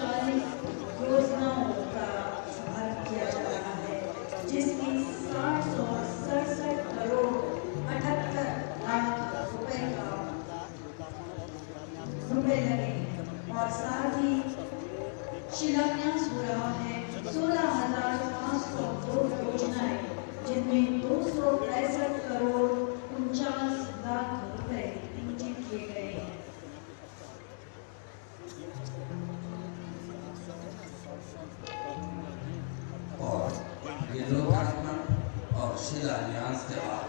40 योजनाओं का शुभारंभ किया जा रहा है, जिसमें 767 करोड़ 78 लाख रुपए लगे हैं और साथ ही शिलान्यास हो रहा है 16,502 योजनाएं, जिनमें 265 करोड़ 49 लाख रुपए मंजूर किए गए हैं। और ये लोकार्पण और शिलान्यास के बाद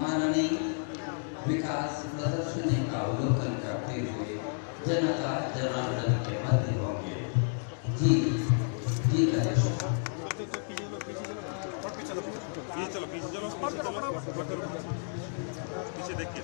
माननीय विकास प्रदर्शनी का अवलोकन करते हुए जनता जनार्दन के मध्य होंगे। जी जी गणेश। पीछे देखिए।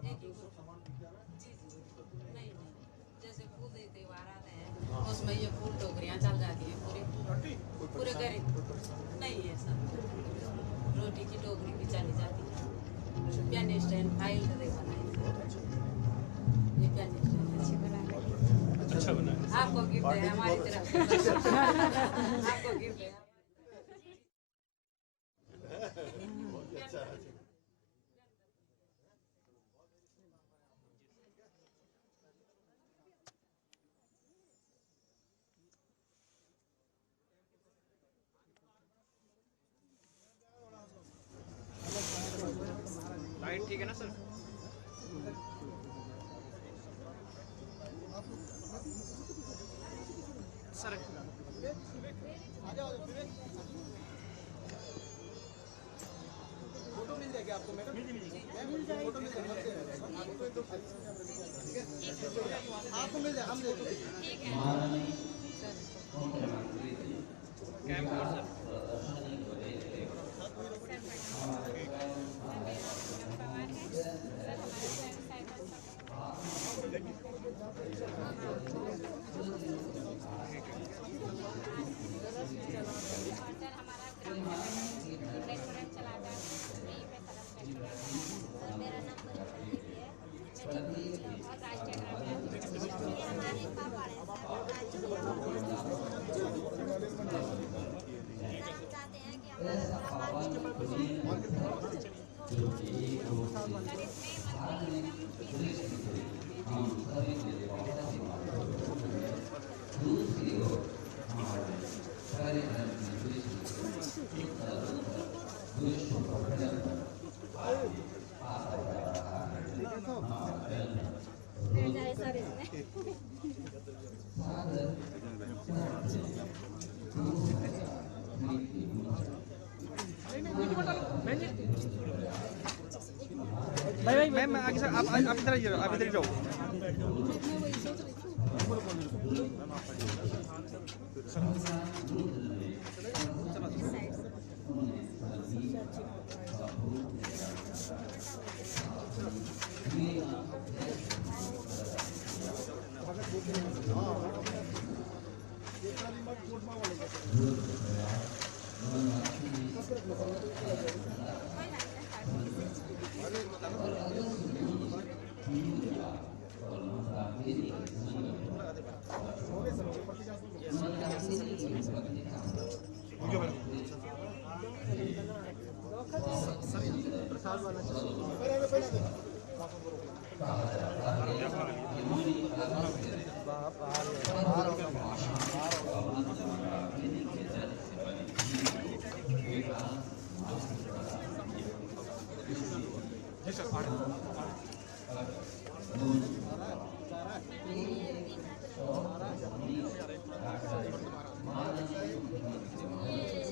एक ही जी जी नहीं नहीं, जैसे फूल दे त्योहार आते हैं उसमें ये फूल टोकरियाँ चल जाती हैं पूरे घर नहीं है सब। रोटी की टोकरी भी चली जाती है। पेन स्टैंड फाइल दे बनाई, ये पेन स्टैंड अच्छी बना, अच्छा बना है। आपको गिफ्ट है हमारी तरफ आपको गिफ्ट है। लाइट ठीक है ना सर? सर फोटो मिल जाएगी आपको मैडम? मिल जाएगी फोटो मिल जाएगी आपको मिल जाए हम देखो माननीय मुख्यमंत्री जी कैंप और सर प्रदर्शनी को देखते हमारे रेस्टोरेंट चलाता है, यहीं पे सर मेरा नाम राष्ट्रीय ये हमारे पापा हैं सर, हम चाहते हैं कि हम सभी के दूसरी ओर हमारे सारे धर्म की सर इसमें भाई मैम आगे सर आप इधर आइए, आप इधर ही जाओ।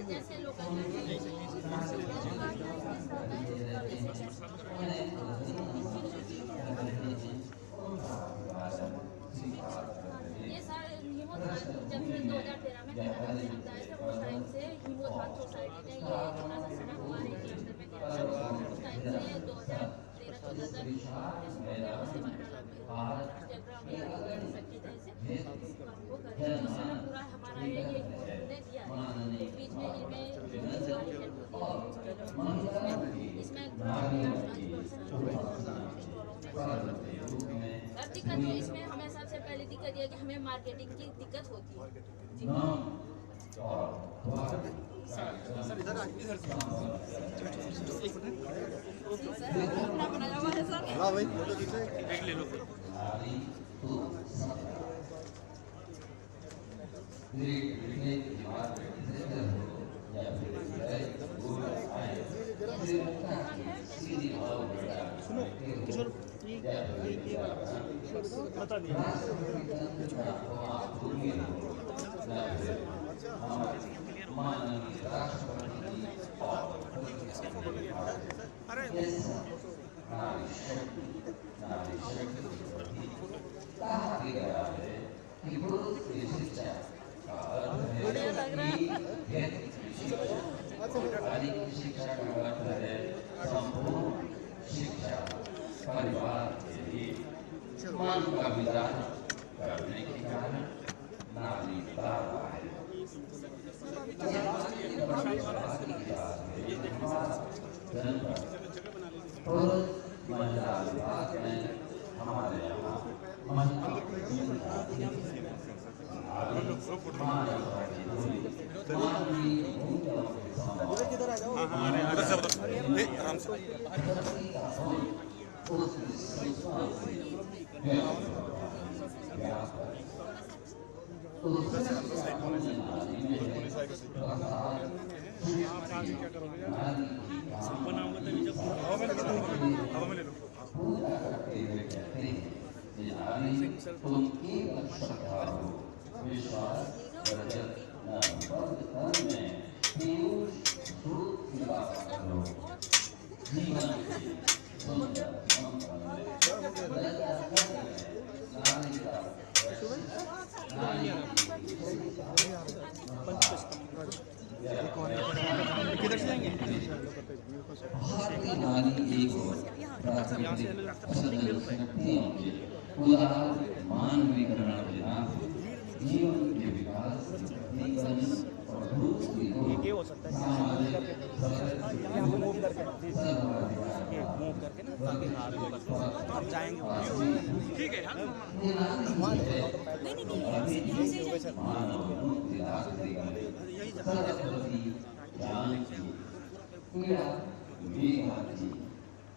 जैसे लोग ये सर हिमोधान जब से 2013 में लगाए थे उस टाइम से हिमोधान सोसाइटी ने ये थोड़ा सा समय हमारे के अंदर में दिया था। उस टाइम से 2013-14 तक वो करे उस समय पूरा हमारा ये ने दिया है। बीच में इसमें दिक्कत है। इसमें हमें सबसे पहले दिक्कत ये है कि हमें मार्केटिंग की दिक्कत होती है जी। सर इधर अपना बनाया हुआ है सर। हाँ भाई फोटो खींचो एक ले लो। सुनो किशोर ये वाला बता दिया। कहा गया है कि पुरुष की शिक्षा का अर्थ है शिक्षा का अर्थ है संपूर्ण शिक्षा। परिवार के लिए मन का विचार करने के कारण नारी तारा है। पुरुष महिला विभाग में हमारे यहाँ किधर से जाएंगे? मानवीकरण के नाम जीवन के विकास ये हो सकता है मूव करके ना ताकि आप जाएंगे ठीक है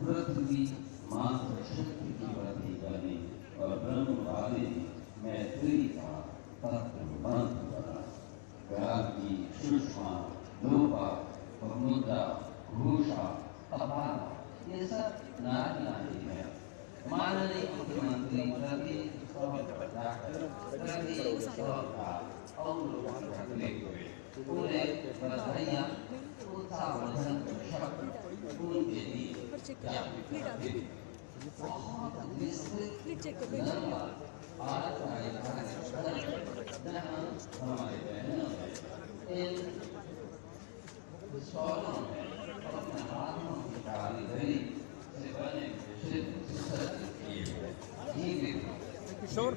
पृथ्वी मात्र शक्ति की वृद्धि करने और ब्रह्म वाले मैत्री का तत्व बंद करा। ज्ञान की सूक्ष्म लोपा और मुद्रा घोषा अपार ये सब नारियां ही है। माननीय मुख्यमंत्री प्रति पूरे बधाइयां उत्साहवर्धन शब्द उनके लिए आज का एक कार्यक्रम जहाँ हमारे बहनों ने इन स्टॉलों में अपने हाथों की कारीगरी से बने शिल्प किए हुए किशोर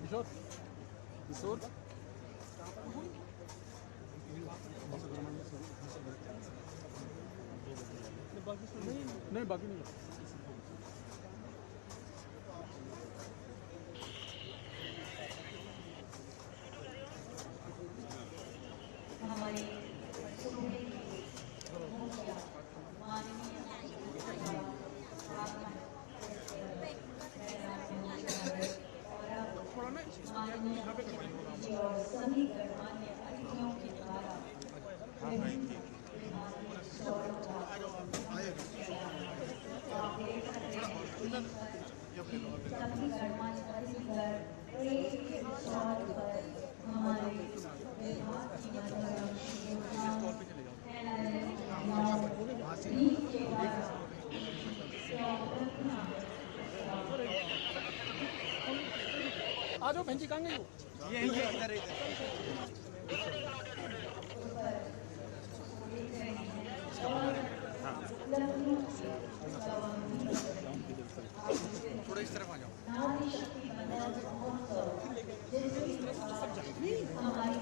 किशोर किशोर नहीं बाकी नहीं हमारे सूबे के मुखिया माननीय और सभी गणमान्य अतिथियों के द्वारा सभी गणमान्य अतिथिगण एक स्टॉल पर हमारे विभाग की आ जाओ बहन जी कहाँ गई हो? ये इधर थोड़ा इस तरफ आ जाओ। नारी शक्ति बंधन महोत्सव जैसे हमारी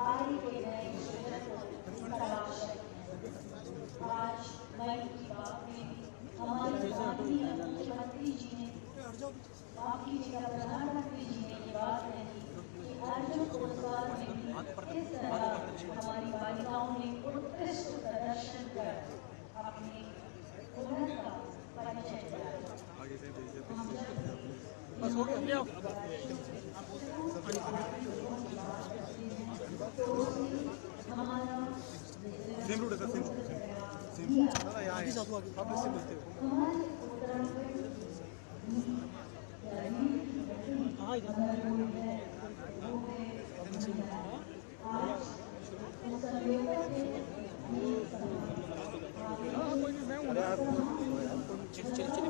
आज मन की बात में हमारे माननीय मुख्यमंत्री जी ने आपकी जगह प्रधानमंत्री जी ने ये बात कही कि अर्जुन पुरस्कार में भी इस तरह हमारी बालिकाओं ने उत्कृष्ट प्रदर्शन कर अपने हुनर का परिचय दिया। बस हो गया हमारा सेम रूट है सर सेम दादा यहाँ आगे साधु आगे आप इससे मिलते हो हाँ कोई नहीं मैं हूँ चल चल चल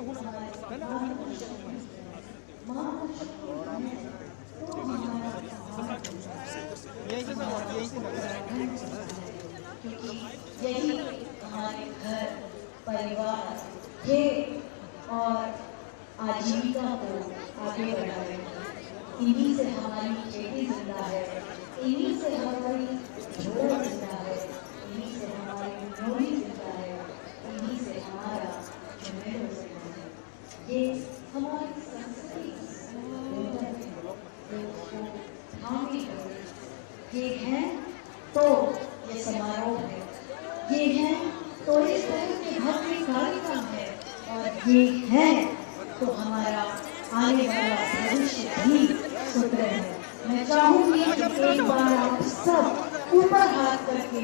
यहीं से सर, यहीं से क्योंकि यही हमारे घर परिवार खेत और आजीविका को आगे बढ़ाए। इन्हीं से हमारी खेती जिंदा है, इन्हीं से हमारी झोला जिंदा है, इन्हीं से हमारी नोरी जिंदा है, इन्हीं से हमारा जमेलो जिंदा है। ये हमारी संस्कृति ये है तो ये समारोह है, ये है तो इस तरह के भव्य कार्यक्रम है, और ये है तो हमारा आने वाला भविष्य भी सुंदर है। मैं चाहूंगी कि एक बार आप सब ऊपर हाथ करके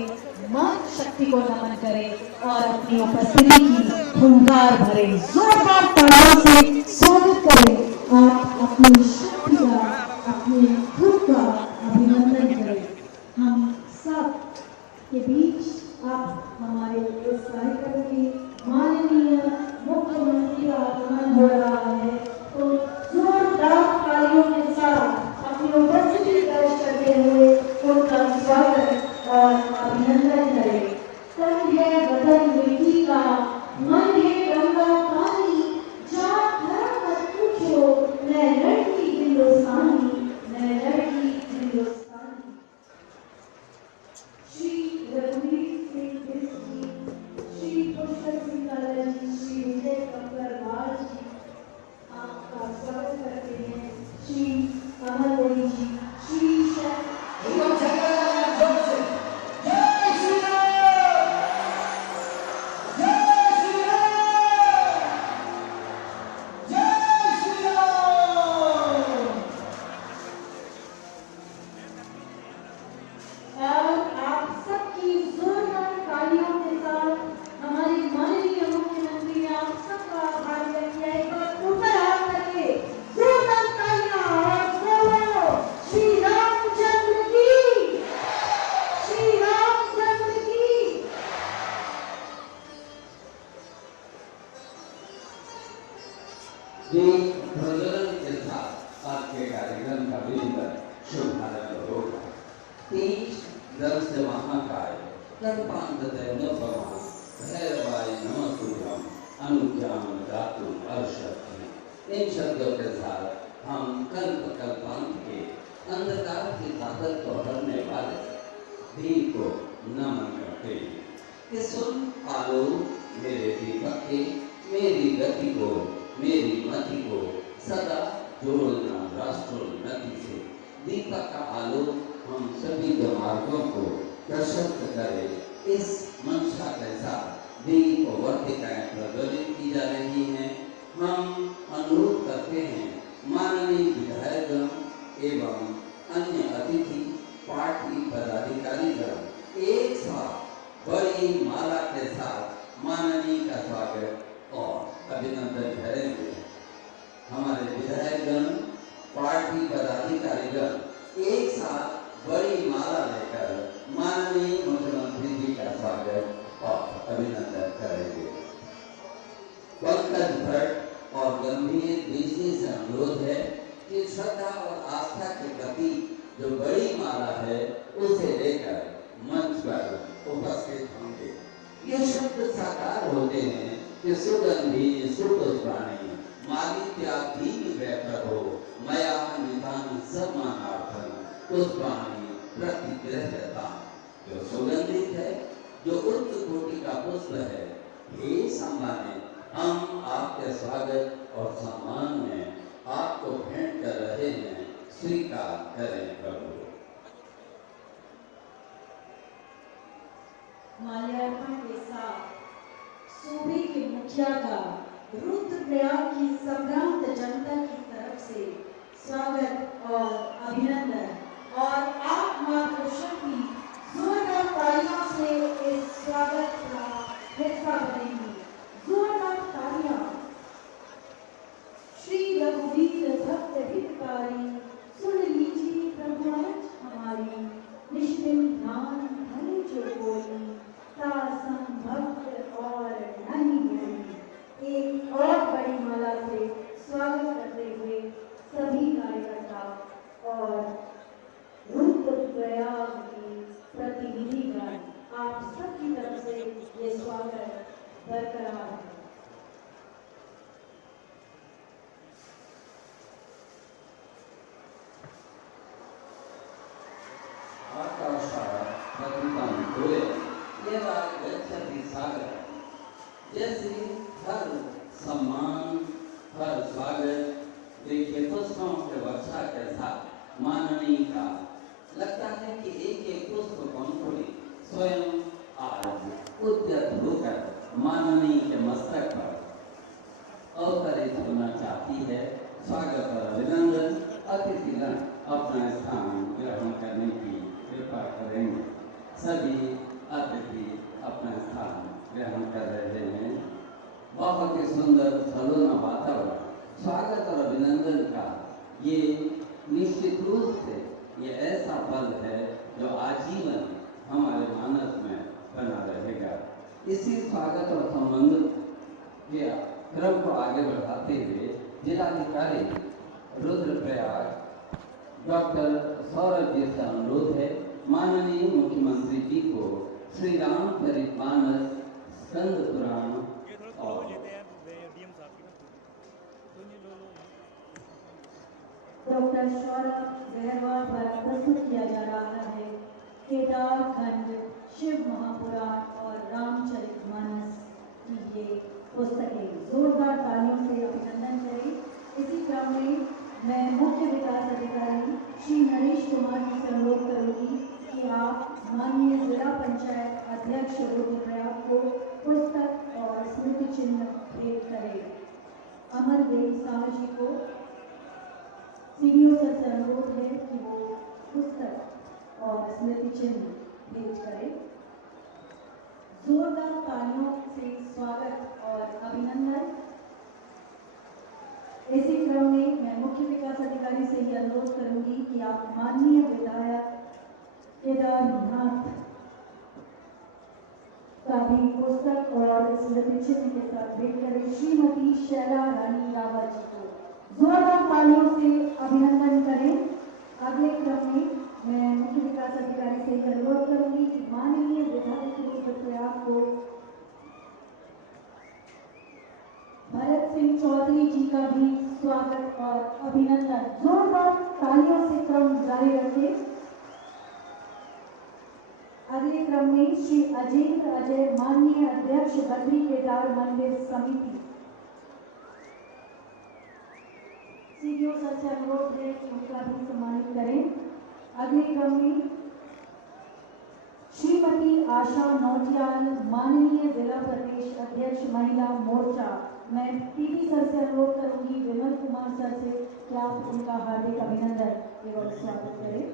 मातृ शक्ति को नमन करें और अपनी उपस्थिति की हुंकार भरें। जोरदार तालियों से स्वागत करें और अपनी शक्ति का, अपने खुद का अभिनंदन करें। हम सब के बीच आप हमारे इस कार्यक्रम के माननीय मुख्यमंत्री का आगमन हो रहा है, तो जोरदार तालियों के साथ अपनी उपस्थिति दर्ज करते हुए उनका स्वागत और अभिनंदन करें। तन है वतन मिट्टी का, मन है गंगा पानी, जात धर्म मत पूछो, मैं लड़की हिंदुस्तानी, मैं लड़की हिंदुस्तानी। श्री रघुवीर सिंह बिस्की, श्री पुष्कर सिंह काला जी, श्री विजय कंकरवाल जी आपका स्वागत करते हैं। श्री कमल देवी जी, श्री प्रज्वलन के साथ आज के कार्यक्रम का मिलकर शुभारंभ होगा। तेज दर्श महाकाय कर्पांतते नभवा भैरवाय नमः तुभ्यं अनुज्ञान दातुं अर्षति। इन शब्दों के साथ हम कल्प कल्पांत के अंधकार की ताकत को हरने वाले दीप को नमन करते हैं कि सुन आलो मेरे दीपक के, मेरी गति को, मेरी मति को सदा जोड़ना राष्ट्रोन्नति से। दीपक का आलोक हम सभी के मार्गों को प्रशस्त करे। इस मंशा के साथ दीप वर्तिकाएं प्रज्वलित की जा रही हैं। हम अनुरोध करते हैं माननीय विधायकगण एवं अन्य अतिथि पार्टी पदाधिकारीगण एक साथ बड़ी माला के साथ माननीय का स्वागत और अभिनंदन करेंगे। हमारे विधायकगण पार्टी पदाधिकारीगण एक साथ बड़ी माला लेकर माननीय मुख्यमंत्री जी का स्वागत और अभिनंदन करेंगे। पंकज भट्ट और गंभीर दृष्टि से अनुरोध है कि श्रद्धा और आस्था के प्रति जो बड़ी माला है उसे लेकर मंच पर उपस्थित होंगे। ये शब्द साकार होते हैं कि सुगंधी सुपुष्पाणि मालित्यादीन व्यप्रभो मया निधान सम्मानार्थं पुष्पाणि प्रतिगृह्यताम्। जो सुगंधित है, जो उच्च कोटि का पुष्प है, हे सम्मानित, हम आपके स्वागत और सम्मान में आपको भेंट कर रहे हैं, स्वीकार करें प्रभु। माल्यार्पण के साथ सूबे के मुखिया का रुद्रप्रयाग की संभ्रांत जनता की तरफ से स्वागत और अभिनंदन और आप मातृ शक्ति जोरदार तालियों से इस स्वागत का हिस्सा बनेंगी। जोरदार तालियां। श्री रघुवीर भक्त हितकारी सुन लीजिए प्रभु आज हमारी, निष्ठिन ध्यान धनी जो कोई तासम भक्त और नहीं कोई। एक और बड़ी माननीय का लगता है कि एक एक पुष्प पंखुड़ी स्वयं आज उद्यत होकर माननीय के मस्तक पर अवतरित होना चाहती है। स्वागत और अभिनंदन। अतिथिगण अपना स्थान ग्रहण करने की कृपा करेंगे। सभी अतिथि अपना स्थान ग्रहण कर रहे हैं। बहुत ही सुंदर सलोना वातावरण, स्वागत और अभिनंदन का ये निश्चित रूप से ये ऐसा पल है जो आजीवन हमारे मानस में बना रहेगा। इसी स्वागत और संबंध के क्रम को आगे बढ़ाते हुए जिलाधिकारी रुद्रप्रयाग डॉक्टर सौरभ जी से अनुरोध है, माननीय मुख्यमंत्री जी को श्री रामचरितमानस स्कंद पुराण और डॉक्टर सौरभ गहरवाल द्वारा प्रस्तुत किया जा रहा है केदार खंड शिव महापुराण और रामचरितमानस की ये पुस्तकें। जोरदार तालियों से अभिनंदन करें। इसी क्रम में मैं मुख्य विकास अधिकारी श्री नरेश कुमार जी से अनुरोध करूंगी कि आप माननीय जिला पंचायत अध्यक्ष रुद्रप्रयाग को पुस्तक और स्मृति चिन्ह भेंट करें। अमरदेव साहू जी को सीडीओ सर से अनुरोध है कि वो पुस्तक और स्मृति चिन्ह भेंट करें। जोरदार तालियों से स्वागत और अभिनंदन। इसी क्रम में मैं मुख्य विकास अधिकारी से ही अनुरोध करूंगी कि आप माननीय विधायक केदारनाथ का भी पुस्तक और स्मृति चिन्ह के साथ भेंट करें। श्रीमती शैला रानी रावत जी को जोरदार तालियों से अभिनंदन करें। अगले क्रम में मैं मुख्य विकास अधिकारी से अनुरोध करूंगी कि माननीय विधायक रुद्रप्रयाग को भरत सिंह चौधरी जी का भी स्वागत और अभिनंदन। जोरदार तालियों से क्रम जारी रखें। अगले क्रम में श्री अजेंद्र अजय माननीय अध्यक्ष बद्री केदार मंदिर समिति, सीडीओ सर से अनुरोध है कि उनका भी सम्मानित करें। अगले क्रम में श्रीमती आशा नौटियाल माननीय जिला प्रदेश अध्यक्ष महिला मोर्चा, मैं पीडी सर से अनुरोध करूंगी, विमल कुमार सर से, कि आप उनका हार्दिक अभिनंदन एवं स्वागत करें।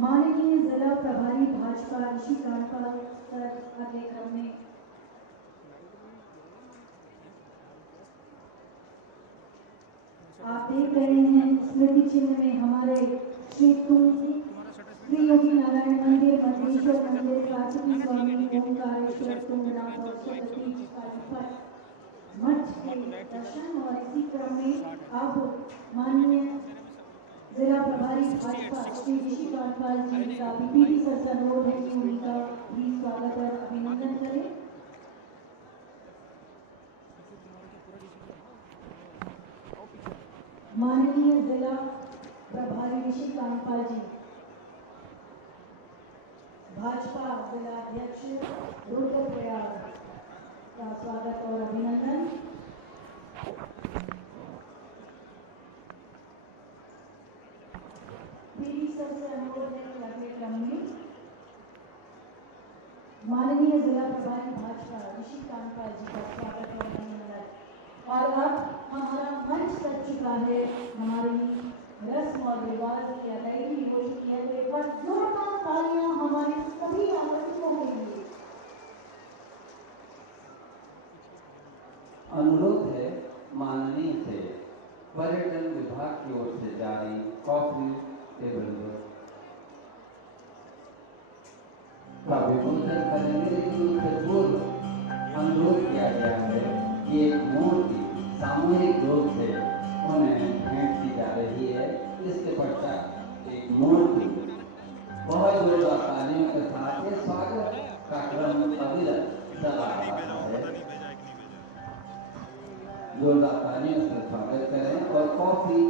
माननीय जिला प्रभारी भाजपा ऋषि कांडपाल सर अगले क्रम में आप देख रहे हैं स्मृति चिन्ह में हमारे श्री तुलसी श्री योगी नारायण मंदिर, मंदेश्वर मंदिर, कार्तिकी स्वामी, ओंकारेश्वर, तुंगनाथ और सरस्वती जी का मठ के दर्शन। और इसी क्रम में अब माननीय जिला प्रभारी भाजपा श्री ऋषि कांडपाल जी का पीडी सर से अनुरोध है कि उनका भी स्वागत और अभिनंदन करें। माननीय जिला प्रभारी ऋषि कांडपाल जी, भाजपा जिला अध्यक्ष रुद्रप्रयाग का स्वागत और अभिनंदन। पीडी सर से अनुरोध है कि अगले क्रम में माननीय जिला प्रभारी भाजपा ऋषि कांडपाल जी का स्वागत और अभिनंदन। और अब हमारा मंच सज चुका है, हमारी रस्म और रिवाज की अदायगी हो चुकी है। तो एक बार जोरदार तालियां हमारे सभी आमंत्रितों के लिए। अनुरोध है माननीय से पर्यटन विभाग की ओर से जारी कॉफी टेबल का विमोचन करेंगे, लेकिन उससे पूर्व अनुरोध किया गया है कि एक मूर्ति सामूहिक रूप से उन्हें भेंट की जा रही है। इसके पश्चात एक मूर्ति बहुत जोरदार तालियों के साथ ये स्वागत का क्रम अविरत चला रहा है। जोरदार तालियों से स्वागत करें और कॉफी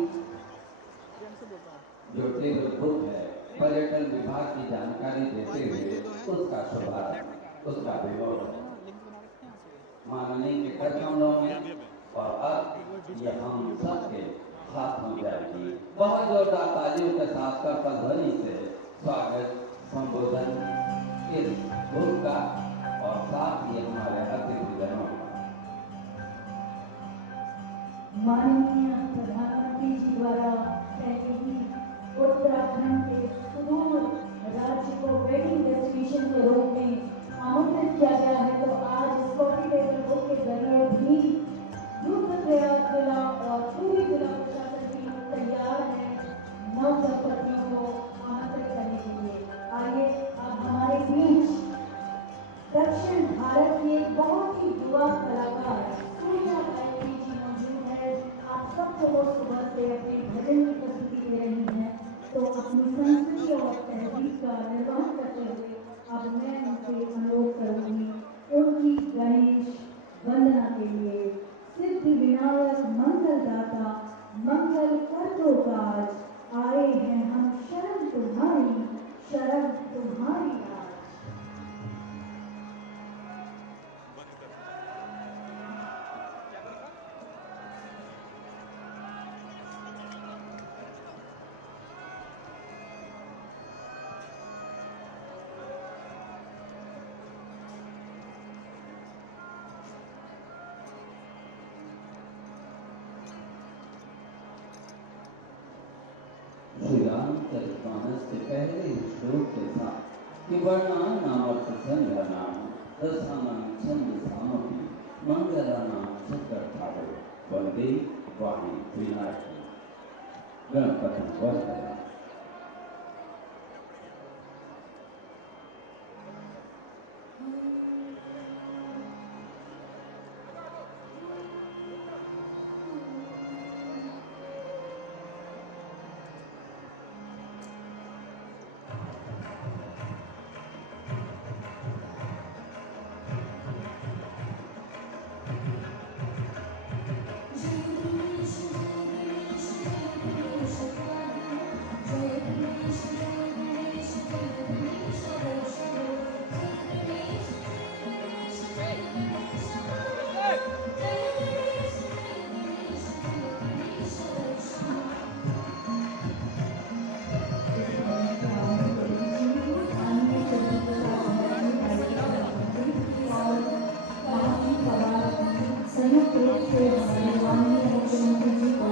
जो टेबल बुक है पर्यटन विभाग की जानकारी देते हुए उसका शुभारंभ, उसका विमोचन माननीय के कर कमलों में। और अब यह हम सबके खत्म हो जाएगी। बहुत जोरदार तालियों के साथ करतल ध्वनि से स्वागत संबोधन इस ग्रुप का और साथ ही हमारे अतिथिजनों का। माननीय प्रधानमंत्री जी द्वारा पहले ही उत्तराखंड के सुदूर राज्य को वेडिंग डेस्टिनेशन के रूप में आमंत्रित किया गया है, तो आज इस कॉफी टेबल बुक के जरिए भी रुद्रप्रयाग जिला और पूरी जिला प्रशासन टीम तैयार है नव दंपतियों को आमंत्रित करने के लिए। आइए अब हमारे बीच दक्षिण भारत की एक बहुत ही युवा कलाकार सूर्या गायत्री जी मौजूद है। आप सबको वो सुबह से अपने भजन की प्रस्तुति दे रही हैं, तो अपनी संस्कृति और तहजीब का निर्वहन करते हुए अब मैं उनसे अनुरोध करूंगी उनकी गणेश वंदना के लिए। सिद्धि विनायक मंगलदाता मंगल कर दो काज, आए हैं हम शरण तुम्हारी आज। श्री रामचरितमानस के पहले श्लोक के साथ कि वर्णा नामर्थ संध्या नाम रसानां छंद सामग्री मंगलानां चक्रधारो वंदे वाणी विनायकी गणपति वंदना। संयुक्त रूप से माननीय मुख्यमंत्री जी को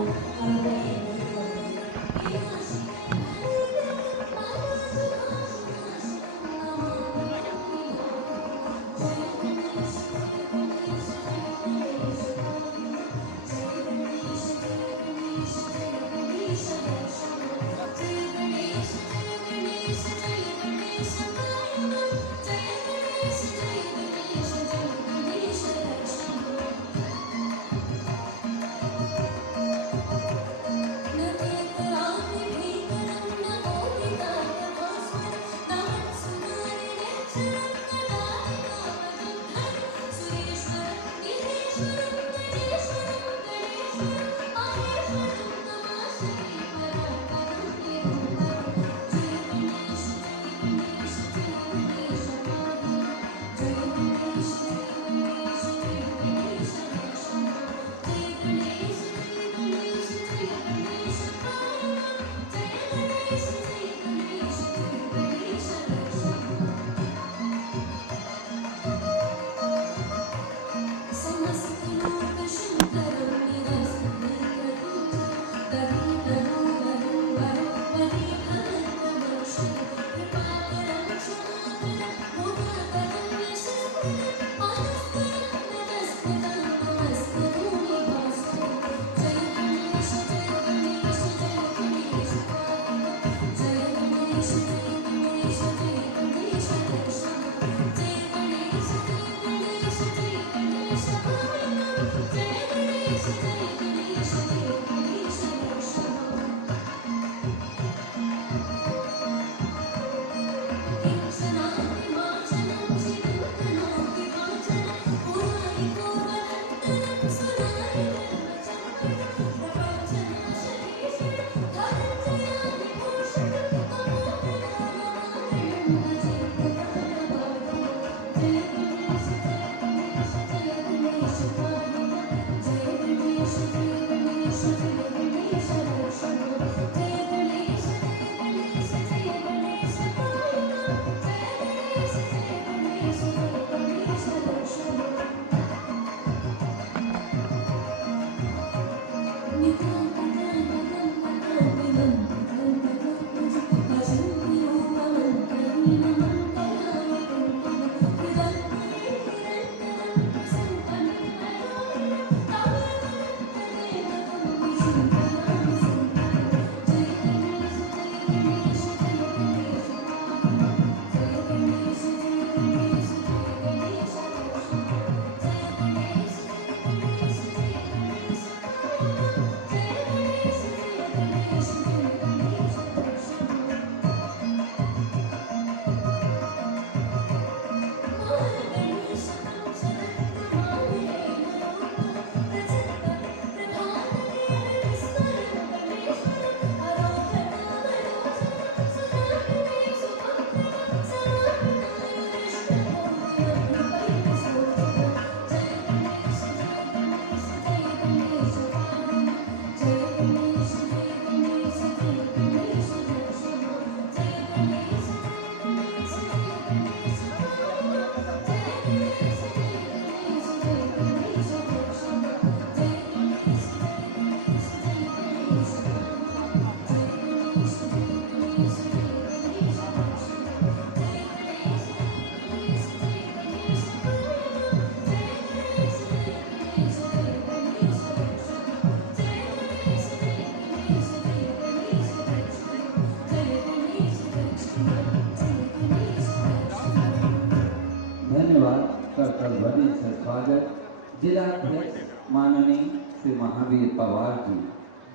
जिलाध्यक्ष माननीय श्री महावीर पवार जी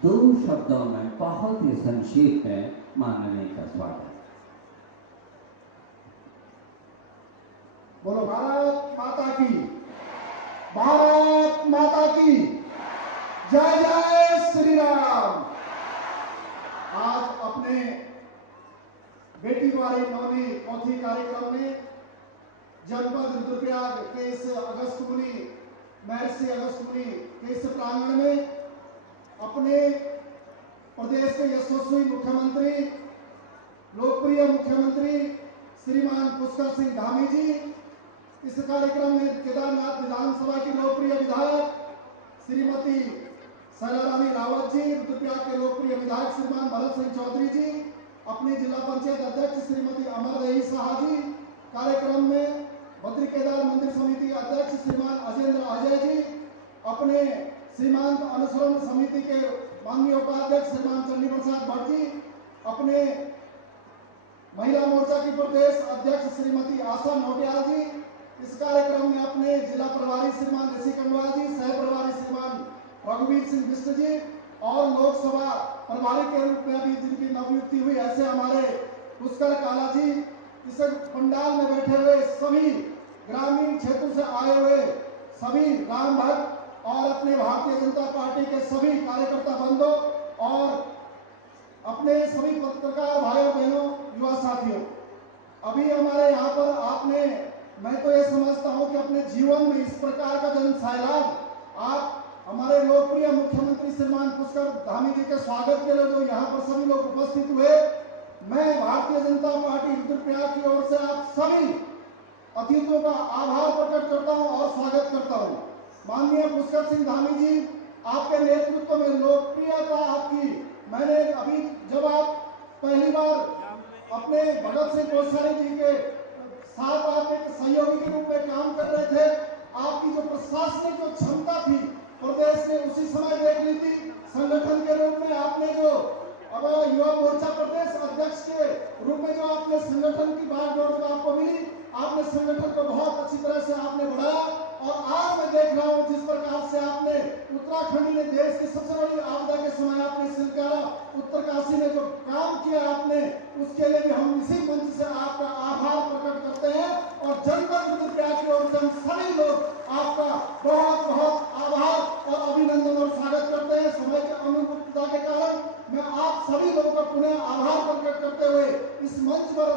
2 शब्दों में बहुत ही संक्षेप में माननीय का स्वागत। बोलो भारत माता की, भारत माता की जय जय श्री राम। आज अपने बेटी वाली नौनी चौथी कार्यक्रम में जनपद रुद्रप्रयाग के इस महर्षि अगस्त मुनि के इस प्रांगण में अपने प्रदेश के यशस्वी मुख्यमंत्री, लोकप्रिय मुख्यमंत्री श्रीमान पुष्कर सिंह धामी जी, इस कार्यक्रम में केदारनाथ विधानसभा की लोकप्रिय विधायक श्रीमती शैलारानी रावत जी, रुद्रप्रयाग के लोकप्रिय विधायक श्रीमान भरत सिंह चौधरी जी, अपनी जिला पंचायत अध्यक्ष श्रीमती अमरदेही शाह जी, कार्यक्रम में बद्री केदार मंदिर समिति अध्यक्ष श्रीमान अजेंद्र अजय जी, अपने सीमांत अनुसरण समिति के माननीय उपाध्यक्ष श्रीमान चंडी प्रसाद भट्ट जी, अपने महिला मोर्चा की प्रदेश अध्यक्ष श्रीमती आशा नोटियाल जी, इस कार्यक्रम में अपने जिला प्रभारी श्रीमान ऋषि कंगवाल जी, सह प्रभारी श्रीमान रघुवीर सिंह बिष्ट जी और लोकसभा प्रभारी के रूप में अभी जिनकी नवनियुक्ति हुई ऐसे हमारे पुष्कर काला जी, इस पंडाल में बैठे हुए सभी ग्रामीण क्षेत्र से आए हुए सभी राम भक्त और अपने भारतीय जनता पार्टी के सभी कार्यकर्ता बंधुओं और अपने सभी पत्रकार भाइयों बहनों, युवा साथियों, अभी हमारे यहाँ पर आपने, मैं तो ये समझता हूँ कि अपने जीवन में इस प्रकार का जन सैलाब आप हमारे लोकप्रिय मुख्यमंत्री श्रीमान पुष्कर धामी जी के स्वागत के लिए जो यहाँ पर सभी लोग उपस्थित हुए, मैं भारतीय जनता पार्टी रुद्रप्रयाग की ओर से आप सभी अतिथियों का आभार प्रकट करता हूं और स्वागत करता हूं। माननीय पुष्कर सिंह धामी जी, आपके नेतृत्व में लोकप्रियता आपकी, मैंने अभी जब आप पहली बार अपने भगत सिंह कोश्यारी जी के साथ आप एक सहयोगी के रूप में काम कर रहे थे, आपकी जो प्रशासनिक जो क्षमता थी प्रदेश ने उसी समय देख ली थी। संगठन के रूप में आपने जो अब युवा मोर्चा प्रदेश अध्यक्ष के रूप में जो आपने संगठन की बागडोर जो आपको मिली, आपने संगठन को बहुत अच्छी तरह से आपने बढ़ाया और आज मैं देख रहा हूं जिस प्रकार से आपने उत्तराखंड ने देश की सबसे बड़ी आपदा के समय आपने सिलकारा उत्तरकाशी में जो काम किया आपने, उसके लिए भी हम इसी मंच से आपका आभार प्रकट करते हैं और जनपद रुद्रप्रयाग की ओर से हम सभी लोग आपका बहुत बहुत आभार और अभिनंदन और स्वागत करते हैं। समय के अनुकूलता के कारण मैं आप सभी लोगों का पुनः आभार प्रकट करते हुए इस मंच पर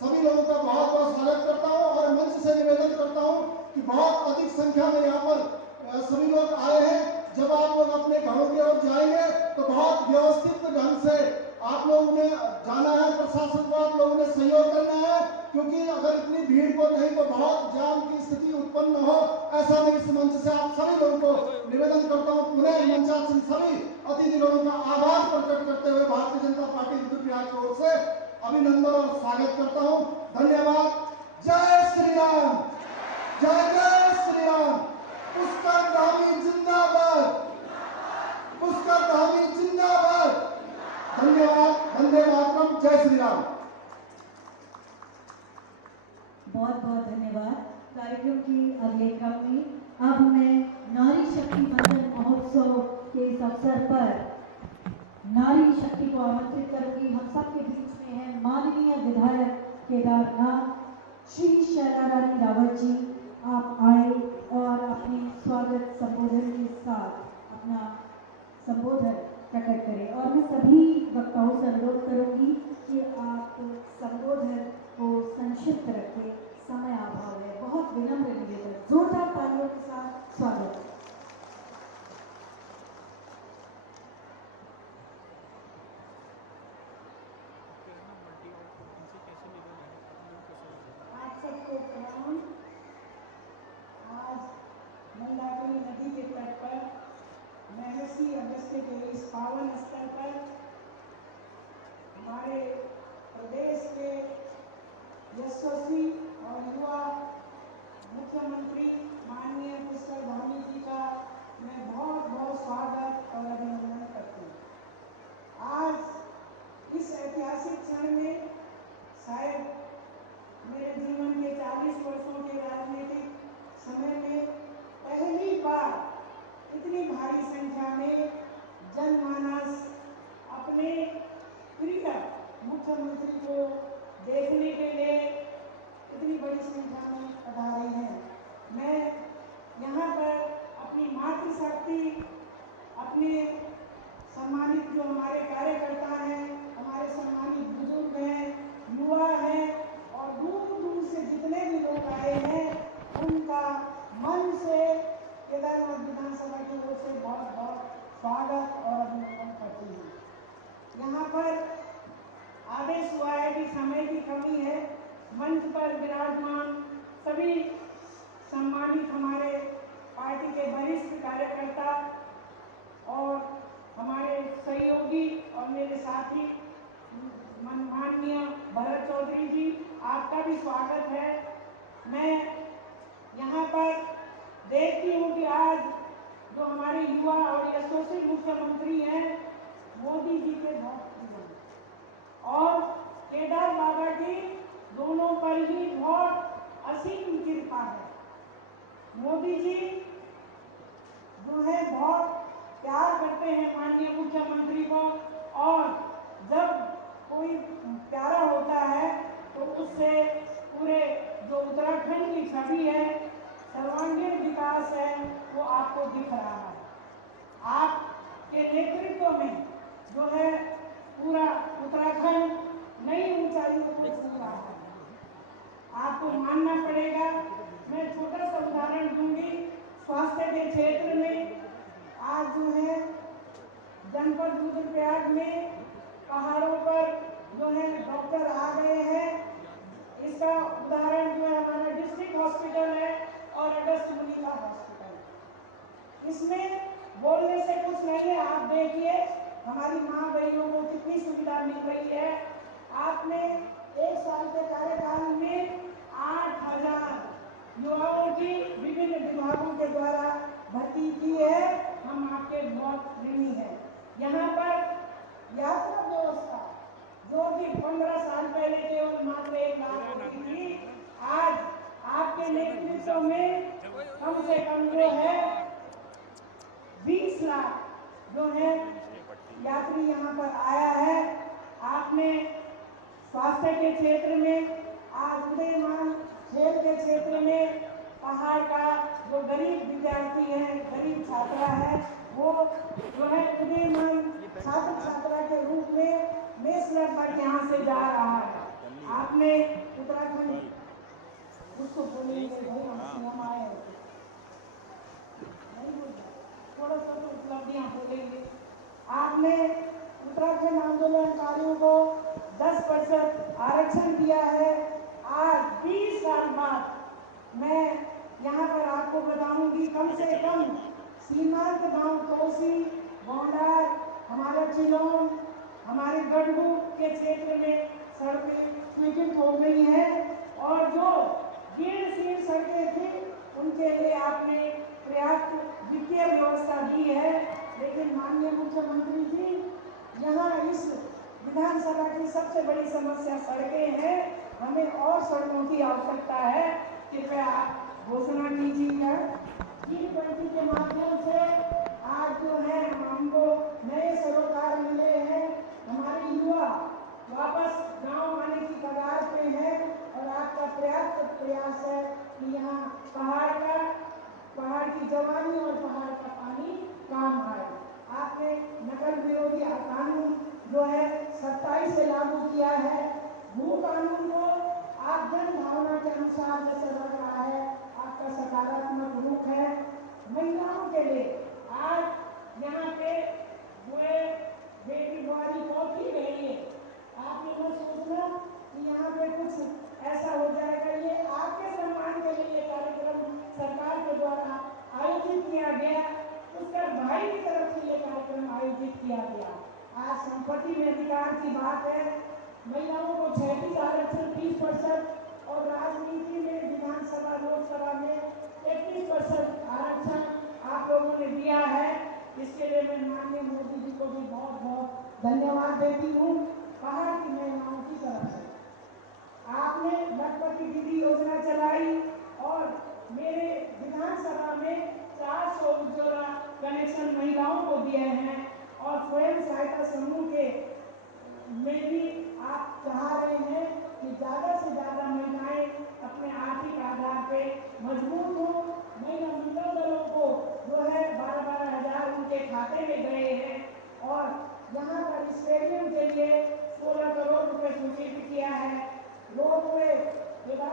सभी लोगों का बहुत बहुत स्वागत करता हूं और मंच से निवेदन करता हूं कि बहुत अधिक संख्या में यहाँ पर सभी लोग आए हैं। जब आप लोग अपने घरों की ओर जाएंगे तो बहुत व्यवस्थित ढंग से आप लोगों ने जाना है, प्रशासन को आप लोगों ने सहयोग करना है, क्योंकि अगर इतनी भीड़ को नहीं तो बहुत जाम की स्थिति उत्पन्न हो, ऐसा मैं इस मंच से आप सभी लोगों को निवेदन करता हूँ। पुनः मंचासन सभी अतिथि लोगों का आभार प्रकट करते हुए भारतीय जनता पार्टी रुद्रप्रयाग की ओर से अभिनंदन और स्वागत करता हूँ। धन्यवाद। जय श्री राम, जय जय श्री राम। पुष्कर धामी जिंदाबाद, पुष्कर धामी जिंदाबाद। धन्यवाद। वंदे मातरम। जय श्री राम। बहुत बहुत धन्यवाद। कार्यक्रम के अगले क्रम में अब मैं नारी शक्ति बंधन महोत्सव के इस अवसर पर नारी शक्ति को आमंत्रित करूंगी। हम सबके बीच में है माननीय विधायक केदारनाथ श्री शैलारानी रावत जी, आप आए और अपने स्वागत संबोधन के साथ अपना संबोधन प्रकट करें और मैं सभी वक्ताओं से अनुरोध करूंगी कि आप संबोधन को संक्षिप्त रखें, समय अभाव है। बहुत विनम्र निवेदन, जोरदार तालियों के साथ स्वागत। आप सबको प्रणाम। आज मंदाकिनी नदी के तट पर महर्षि अगस्त्य के इस पावन स्थल पर हमारे प्रदेश के यशस्वी और युवा मुख्यमंत्री माननीय पुष्कर धामी जी का मैं बहुत बहुत स्वागत और अभिनंदन करती हूँ। आज इस ऐतिहासिक क्षण में शायद मेरे जीवन के 40 वर्षों के राजनीतिक समय में पहली बार अपनी मातृशक्ति, अपने सम्मानित जो हमारे कार्यकर्ता हैं, हमारे सम्मानित बुजुर्ग हैं, युवा हैं और दूर दूर से जितने भी लोग आए हैं, उनका मन से केदारनाथ विधानसभा की ओर से बहुत बहुत स्वागत और अभिनंदन करती हूँ। यहाँ पर आदेश हुआ है कि समय की कमी है, मंच पर विराजमान सभी सम्मानित हमारे पार्टी के वरिष्ठ कार्यकर्ता और हमारे सहयोगी और मेरे साथी माननीय भरत चौधरी जी, आपका भी स्वागत है। मैं यहाँ पर देखती हूँ कि आज जो हमारे युवा और यशस्वी मुख्यमंत्री हैं, मोदी जी के बहुत प्रिय हैं और केदार बाबा की दोनों पर ही बहुत असीम कृपा है। मोदी जी जो है बहुत प्यार करते हैं माननीय मुख्यमंत्री को और जब कोई प्यारा होता है तो उससे पूरे जो उत्तराखंड की छवि है, सर्वांगीण विकास है, वो आपको दिख रहा है। आपके नेतृत्व में जो है पूरा उत्तराखंड नई ऊंचाइयों को छू रहा है। आपको मानना पड़ेगा। मैं छोटा सा उदाहरण दूंगी। स्वास्थ्य के क्षेत्र में आज जो है जनपद रुद्रप्रयाग में पहाड़ों पर जो है डॉक्टर आ गए हैं। इसका उदाहरण जो है हमारा डिस्ट्रिक्ट हॉस्पिटल है और अगस्त मुनि का हॉस्पिटल। इसमें बोलने से कुछ नहीं है, आप देखिए हमारी माँ बहनों को कितनी सुविधा मिल रही है। आपने 1 साल के कार्यकाल में 8,000 युवाओं की विभिन्न विभागों के द्वारा भर्ती की है। हम आपके बहुत ऋणी हैं। यहाँ पर यात्रा व्यवस्था जो कि 15 साल पहले केवल मात्र 1 लाख होती थी, आज आपके नेतृत्व में कम से कम जो है 20 लाख जो है यात्री यहाँ पर आया है। आपने स्वास्थ्य के क्षेत्र में, आज उदयमान खेल के क्षेत्र में पहाड़ का जो गरीब विद्यार्थी है, गरीब छात्रा है, वो जो है उदयमान छात्र छात्रा के रूप में नेशनल तक यहाँ से जा रहा है। आपने उत्तराखंड उसको बोलेंगे भाई हम आए होते नहीं बोलना, थोड़ा सा तो उपलब्धियाँ बोलेंगे। आपने उत्तराखंड आंदोलनकारियों को 10% आरक्षण दिया है। आज 20 साल बाद मैं यहाँ पर आपको बताऊंगी, कम से कम सीमांत गांव तोसी, गोंडार, हमारा चिलौन, हमारे गढ़बू के क्षेत्र में सड़कें स्वीकृत हो गई हैं और जो जीर्ण सड़कें थी उनके लिए आपने पर्याप्त वित्तीय व्यवस्था दी है। लेकिन माननीय मुख्यमंत्री जी, यहाँ इस विधानसभा की सबसे बड़ी समस्या सड़कें हैं। हमें और सड़कों की आवश्यकता है। कृपया आप घोषणा कीजिएगा। G20 के माध्यम से आज जो है हमको नए सरोकार मिले हैं। हमारे युवा वापस गांव आने की कगार पे हैं और आपका पर्याप्त प्रयास है कि यहाँ पहाड़ की जवानी और पहाड़ का पानी काम आए। आपने नकल विरोधी कानून जो है 27 से लागू किया है। भू कानून को आप जन भावना के अनुसार जैसे लग रहा है, आपका सकारात्मक रुख है। महिलाओं के लिए आज यहाँ पे हुए बेटी बुआरी बहुत ही रही है। आप ये मत सोचना कि यहाँ पे कुछ ऐसा हो जाएगा। ये आपके सम्मान के लिए कार्यक्रम सरकार के द्वारा आयोजित किया गया। उसका भाई की तरफ से ये कार्यक्रम आयोजित किया गया। आज संपत्ति में अधिकार की बात है। महिलाओं को 36 आरक्षण 30% और राजनीति में विधानसभा लोकसभा में 31% आरक्षण आप लोगों ने दिया है। इसके लिए मैं माननीय मोदी जी को भी बहुत बहुत धन्यवाद देती हूँ। पहाड़ की महिलाओं की तरफ से आपने लखपति दीदी योजना चलाई और मेरे विधानसभा में 400 उज्ज्वला कनेक्शन महिलाओं को दिए हैं और स्वयं सहायता समूह के में भी आप चाह रहे हैं कि ज़्यादा से ज़्यादा महिलाएं अपने आर्थिक आधार पे मजबूत हो। महिला मंडल दलों को जो है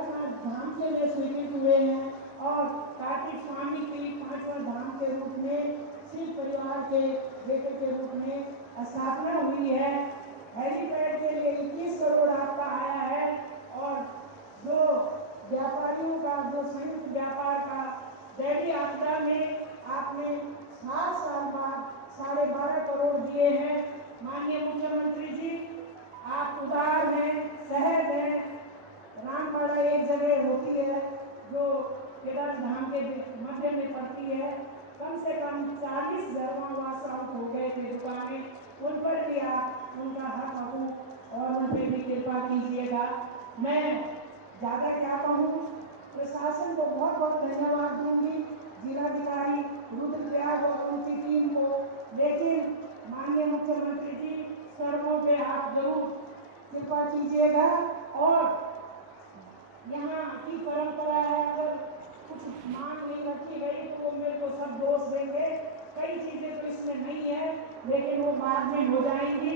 केदारनाथ धाम के लिए स्वीकृत हुए हैं और कार्तिक स्वामी की 5वां धाम के रूप में शिव परिवार के बेटे के रूप में स्थापना हुई है। हेलीपैड के लिए 21 करोड़ आपका आया है और जो व्यापारियों का जो संयुक्त व्यापार का दैवीय आपदा में आपने 7 साल बाद 12.5 करोड़ दिए हैं। माननीय मुख्यमंत्री जी, आप उदार हैं, सहज हैं। रामपाड़ा एक जगह होती है जो केदार धाम के मध्य में पड़ती है, कम से कम 40 घरों वास आउट हो गए थे दुकानें, उन पर भी आप उनका हक हकूक और उन पर भी कृपा कीजिएगा। मैं ज़्यादा क्या कहूँ, प्रशासन को बहुत बहुत धन्यवाद दूंगी, जिलाधिकारी रुद्रप्रयाग और उनकी टीम को, लेकिन माननीय मुख्यमंत्री जी सड़कों पे आप जरूर कृपा कीजिएगा। और यहाँ की परंपरा है, अगर कुछ मांग नहीं रखी गई तो मेरे को सब दोष देंगे। कई चीजें तो इसमें नहीं है, लेकिन वो बाद में हो जाएंगी।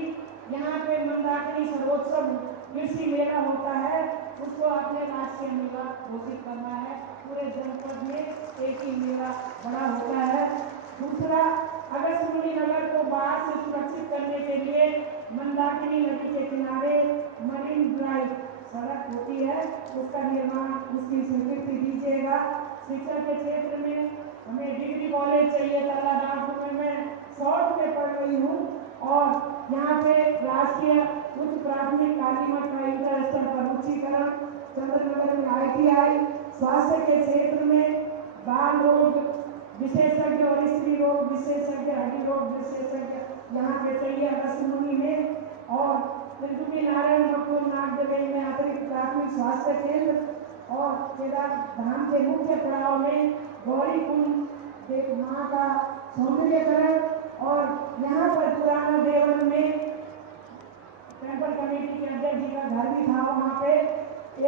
यहाँ पे मंदाकिनी सर्वोत्सव कृषि मेला होता है, उसको अपने राष्ट्रीय मेला घोषित करना है। पूरे जनपद में एक ही मेला बड़ा होता है। दूसरा, अगस्त मुनि नगर को बाढ़ से सुरक्षित करने के लिए मंदाकिनी नदी के किनारे मरीन ड्राइव सड़क होती है, उसका निर्माण, उसकी स्वीकृति दीजिएगा। शिक्षा के क्षेत्र में हमें डिग्री कॉलेज चाहिए था, नागपुर में मैं शॉर्ट में पढ़ रही हूँ और यहाँ पे राष्ट्रीय उच्च प्राथमिक काली मठ का इंटर स्तर पर उच्चीकरण, चंद्रनगर में ITI, स्वास्थ्य के क्षेत्र में बाल रोग विशेषज्ञ और स्त्री रोग विशेषज्ञ, हड्डी रोग विशेषज्ञ यहाँ पे चाहिए अगस्त मुनि में। और तिरुपति नारायण भगवान नागदेवी में अतिरिक्त प्राथमिक स्वास्थ्य केंद्र और केदार धाम के मुख्य पड़ाव में गौरी कुंड माँ का सौंदर्यकरण और यहाँ पर पुराना देवन में टेम्पल कमेटी के अध्यक्ष जी का घर भी था, वहाँ पे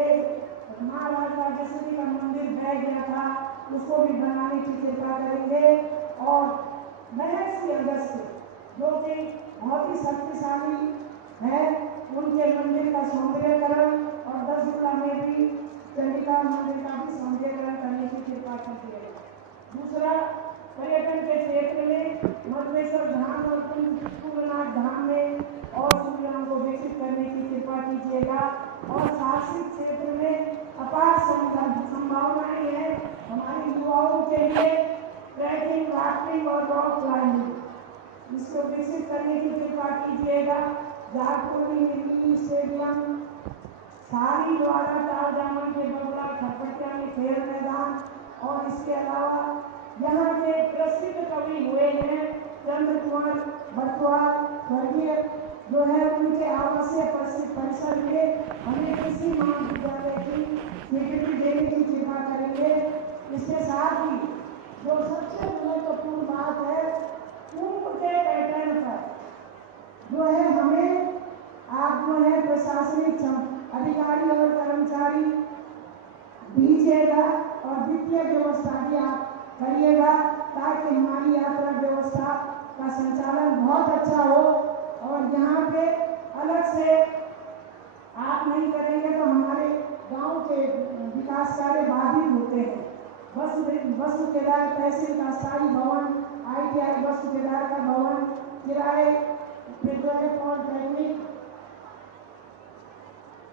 एक महाराज राजेश्वरी का मंदिर बह गया था, उसको भी बनाने की कृपा करेंगे। और महर्षि अगस्त्य जो कि बहुत ही शक्तिशाली है, उनके मंदिर का सौंदर्यकरण और 10 जुलाई में भी चंडिका मंदिर का भी सौंदर्यकरण करने की कृपा कीजिएगा। दूसरा, पर्यटन के क्षेत्र में मधुमेश्वर धाम और तुंगनाथ धाम में और सुविधाओं को विकसित करने की कृपा कीजिएगा। और साहसिक क्षेत्र में अपार संभावनाएं हैं हमारे युवाओं के लिए, ट्रैकिंग, राफ्टिंग और रॉक क्लाइंबिंग, इसको विकसित करने की कृपा कीजिएगा। जागपुर में मिनी स्टेडियम, सारी द्वारा तालजामन के बगला खरपटिया में खेल मैदान, और इसके अलावा यहाँ के प्रसिद्ध कवि हुए हैं चंद्र कुमार बटवाल स्वर्गीय, जो है उनके आवासीय परिसर में हमें कृषि महाविद्यालय की स्वीकृति देने की कृपा करेंगे। इसके साथ ही जो सबसे महत्वपूर्ण बात है, कुंभ के पैटर्न पर जो है हमें आप जो है प्रशासनिक अधिकारी और कर्मचारी दीजिएगा और वित्तीय व्यवस्था भी आप करिएगा, ताकि हमारी यात्रा व्यवस्था का संचालन बहुत अच्छा हो। और यहाँ पे अलग से आप नहीं करेंगे तो हमारे गांव के विकास कार्य बाधित होते हैं। वस्तु केदार तहसील का स्थायी भवन, ITI वस्तु केदार का भवन, किराए पॉलिटेक्निक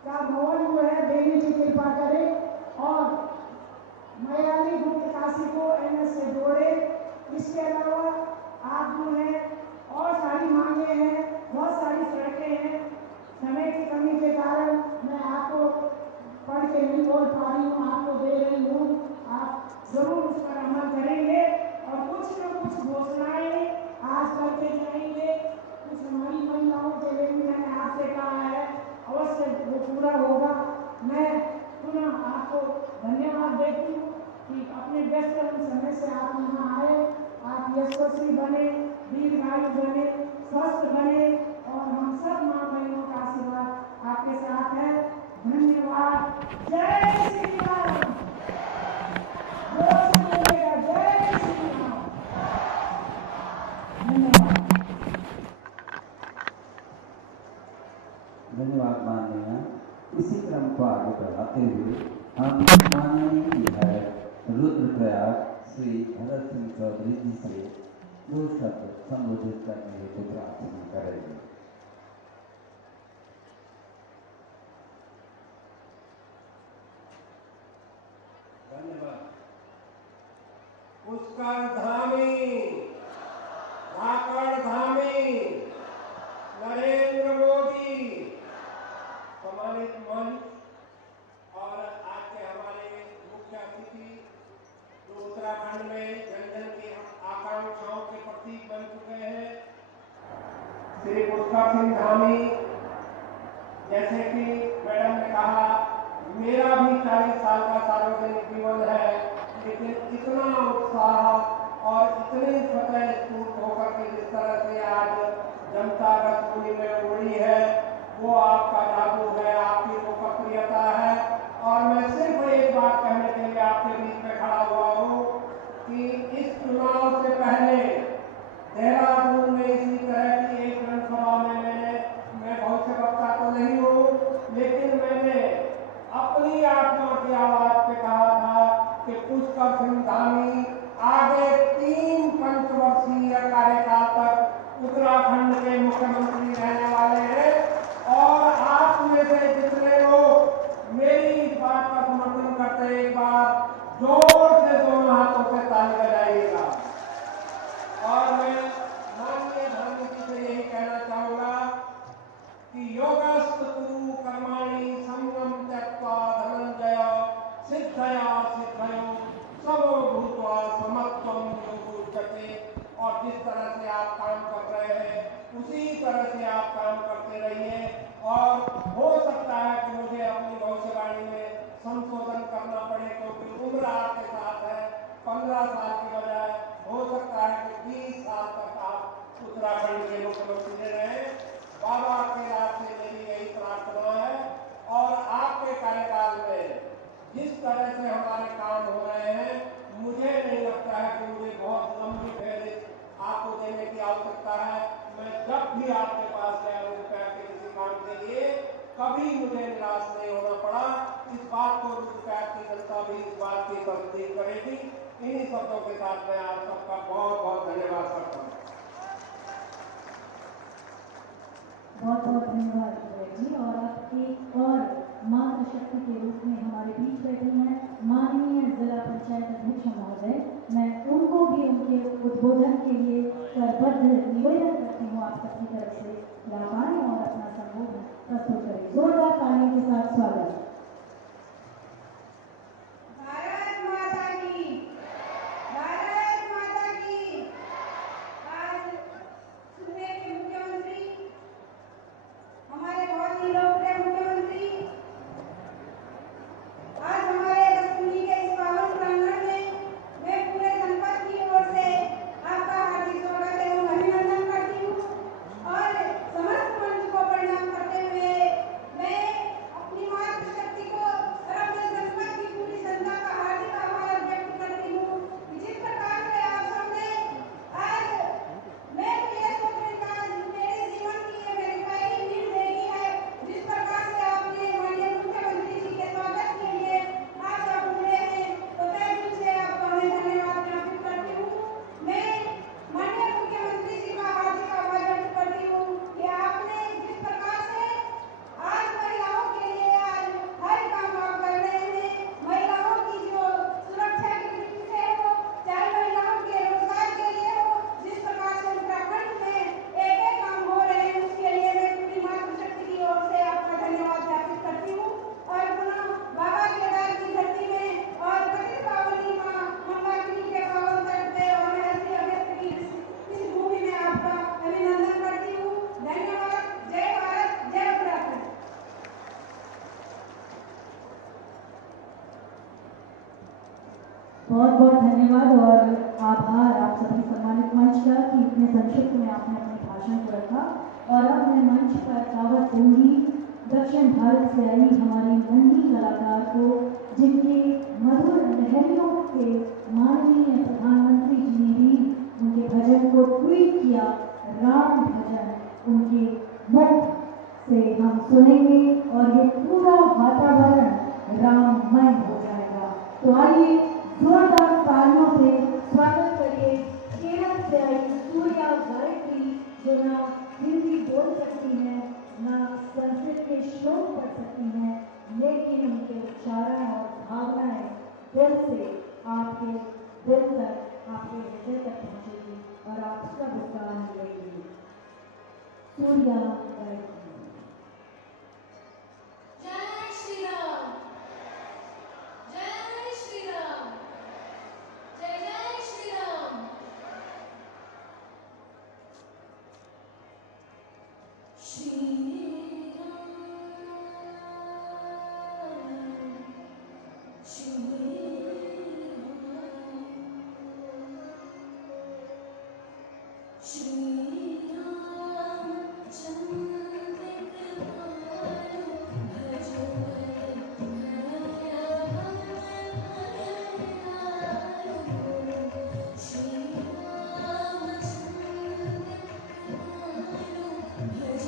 का भवन जो है देने की कृपा करें और मयाली गुप्त काशी को NS से जोड़े। इसके अलावा आप जो है और सारी मांगे हैं, बहुत सारी सड़कें हैं, समय की कमी के कारण मैं आपको पढ़ के नहीं बोल पा रही हूँ, आपको दे रही हूँ, आप जरूर उस पर अमल करेंगे और कुछ न कुछ घोषणाएं आज करके जाएंगे। कुछ हमारी महिलाओं के लिए भी मैंने आपसे कहा है, अवश्य वो पूरा होगा। मैं पुनः आपको धन्यवाद देती हूँ कि अपने व्यस्त समय से आप यहाँ आए। आप यशस्वी बने, दीर्घायु बने, स्वस्थ बने और हम सब माँ बहनों का आशीर्वाद आपके साथ है। धन्यवाद। जय श्री राम। जय श्री राम। धन्यवाद। धन्यवाद माननीय। इसी क्रम को आगे बढ़ाते हुए दो शब्द संबोधित करने हेतु प्रार्थना करेंगे। धन्यवाद। पुष्कर धामी, धाकड़ धामी, नरेंद्र मोदी, सम्मानित मंच और आज के हमारे मुख्य अतिथि जो उत्तराखंड में जन जन की आकांक्षाओं के प्रतीक बन चुके हैं, श्री पुष्कर सिंह धामी, जैसे कि मैडम ने कहा, मेरा भी 40 साल का सार्वजनिक जीवन है, लेकिन इतना उत्साह और इतने स्वतः स्फूर्त होकर के जिस तरह से आज जनता रंगभूमि में उमड़ी है, वो आपका जादू है, आपकी लोकप्रियता है। और मैं सिर्फ एक बात कहने के लिए आपके बीच में खड़ा हुआ हूँ कि इस चुनाव से पहले देहरादून में इसी तरह की एक जनसभा में मैं भविष्य वक्ता तो नहीं हूँ, लेकिन मैंने अपनी आत्मा की आवाज पे कहा था कि पुष्कर सिंह धामी आगे 3 पंचवर्षीय कार्यकाल तक उत्तराखंड के मुख्यमंत्री रहने वाले हैं। और आप में से जितने लोग मेरी इस बात का समर्थन करते हैं, एक बार जोर से दोनों हाथों से ताली बजाइएगा। और मैं माननीय धामी जी से यही कहना चाहूंगा कि योगस्थ कुरु कर्माणि संगम त्यक्त्वा धनंजय सिद्धया सिद्धयो सबो भूत्वा समत्वम योगोच्यते। और जिस तरह से आप काम कर रहे हैं, उसी तरह से आप काम करते रहिए। और हो सकता है कि मुझे अपनी भविष्यवाणी में संशोधन करना पड़े, क्योंकि उम्र आपके साथ है। 15 साल की बजाय हो सकता है कि 20 साल तक आप उत्तराखंड के मुख्यमंत्री रहे। बाबा के रात से मेरी यही प्रार्थना है। और आपके कार्यकाल में जिस तरह से हमारे काम हो रहे हैं, मुझे नहीं लगता है कि मुझे बहुत लंबी फहरिस्त आपको देने की आवश्यकता है। मैं जब भी आपके पास गया रुद्रप्रयाग के किसी काम के लिए, कभी मुझे निराश नहीं होना पड़ा। इस बात को रुद्रप्रयाग की जनता भी इस बात की तस्दीक करेगी। इन्हीं शब्दों के साथ मैं आप सबका बहुत बहुत धन्यवाद करता हूँ। बहुत बहुत धन्यवाद जी। और अब एक और मातृशक्ति के रूप में हमारे बीच बैठे हैं माननीय जिला पंचायत अध्यक्ष महोदय। मैं उनको भी उनके उद्बोधन के लिए करबद्ध निवेदन करती हूँ आप सबकी तरफ से लाभाएं और अपना संबोधन प्रस्तुत करें। जोरदार तालियों के साथ स्वागत। भारत माता की, भारत माता की। आज सूबे के मुख्यमंत्री, हमारे बहुत ही लोकप्रिय मुख्यमंत्री, आज हमारे रसभूमि के इस पावन प्रांगण में मैं पूरे जनपद की ओर से आपका हार्दिक स्वागत एवं अभिनंदन करती हूँ। और समस्त मंच को प्रणाम करते हुए मैं अपनी मातृशक्ति को और अपने जनपद की पूरी जनता का हार्दिक आभार व्यक्त करती हूँ कि जिस प्रकार से आप सबने आज, मैं तो ये सोच रही था मेरे जीवन की ये मेरी पहली मील देखी है, जिस प्रकार से आपने माननीय मुख्यमंत्री जी के स्वागत के लिए आज आप उमड़े हैं, तो तहे दिल से आपका मैं धन्यवाद ज्ञापित करती हूँ। मैं माननीय मुख्यमंत्री जी का हार्दिक आभार व्यक्त करती हूँ कि आपने जिस प्रकार से आज महिलाओं के लिए आज हर काम आप कर रहे हैं। महिलाओं की जो सुरक्षा की दृष्टि से हो, चाहे महिलाओं के रोजगार के लिए हो, जिस प्रकार से उत्तराखंड में एक काम हो रहे हैं, उसके लिए मैं पूरी मातृशक्ति की ओर से आपका धन्यवाद ज्ञापित करती हूँ। और पुनः बाबा केदार की धरती में और पतित पावनी माँ मंदाकिनी के पावन तट पे और महर्षि अगस्त्य की इस भूमि में आपका अभिनंदन करती हूँ। धन्यवाद। जय भारत, जय उत्तराखंड। बहुत बहुत धन्यवाद और आभार आप सभी सम्मानित मंच का कि इतने संक्षिप्त में आपने अपने भाषण को रखा। और अब मैं मंच पर दावत दूंगी दक्षिण भारत से आई हमारी नन्ही कलाकार को, जिनके मधुर लहरियों के माननीय प्रधानमंत्री जी ने भी उनके भजन को ट्वीट किया। राम भजन उनके मुख से हम सुनेंगे और ये पूरा वातावरण राममय हो जाएगा। तो आइए जोरदार तालियों से स्वागत करिए केरल से आई श्लोक पढ़ सकती हैं, लेकिन उनके उच्चारण और भावनाएं दिल से आपके दिल तक, आपके हृदय तक पहुंचेगी और आप सब उसका आनंद लेंगे। सूर्या जय श्री राम, जय श्री राम, जय जय श्री राम। श्री राम, श्री राम, श्री राम चंद्र कृपालु भजन श्री राम चंद्र कृपालु भजन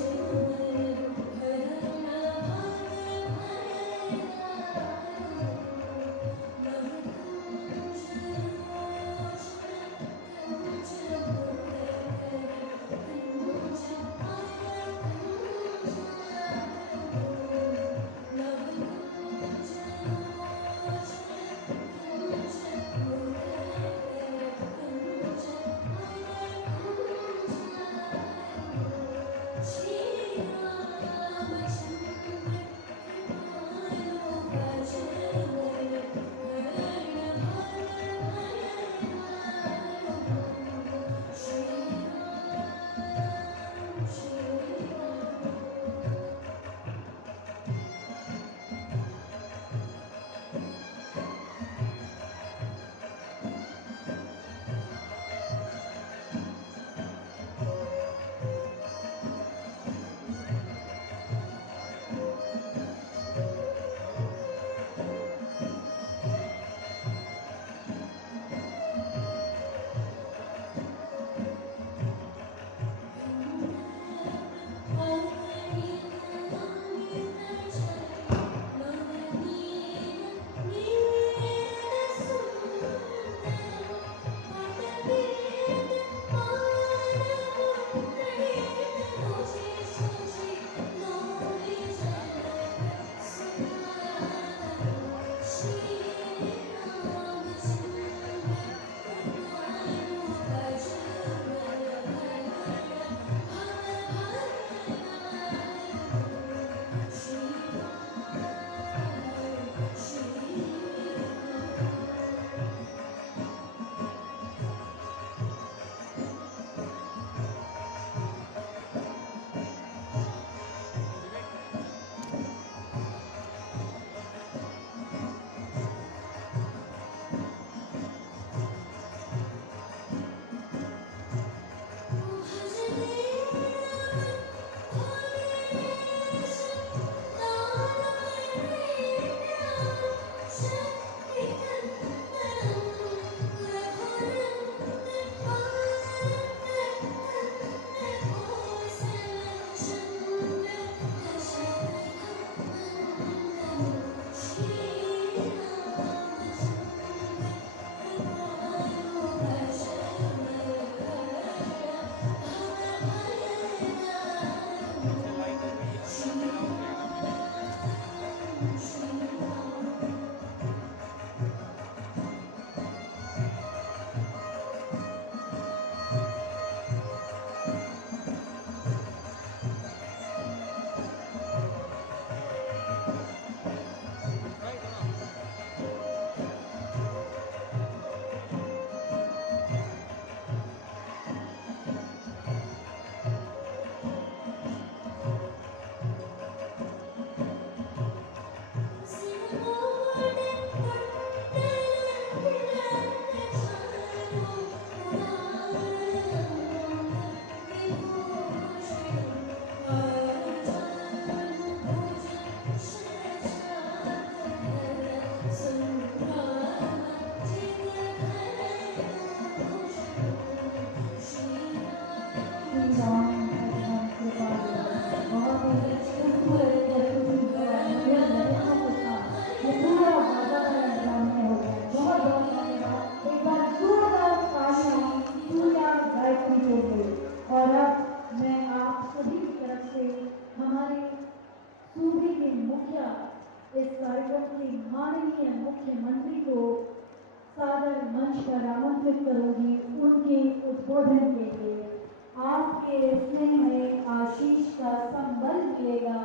सूबे के मुखिया इस कार्यक्रम के माननीय मुख्यमंत्री को सादर मंच पर आमंत्रित करूंगी उनके उद्बोधन के लिए। आपके स्नेह में आशीष का संबल मिलेगा,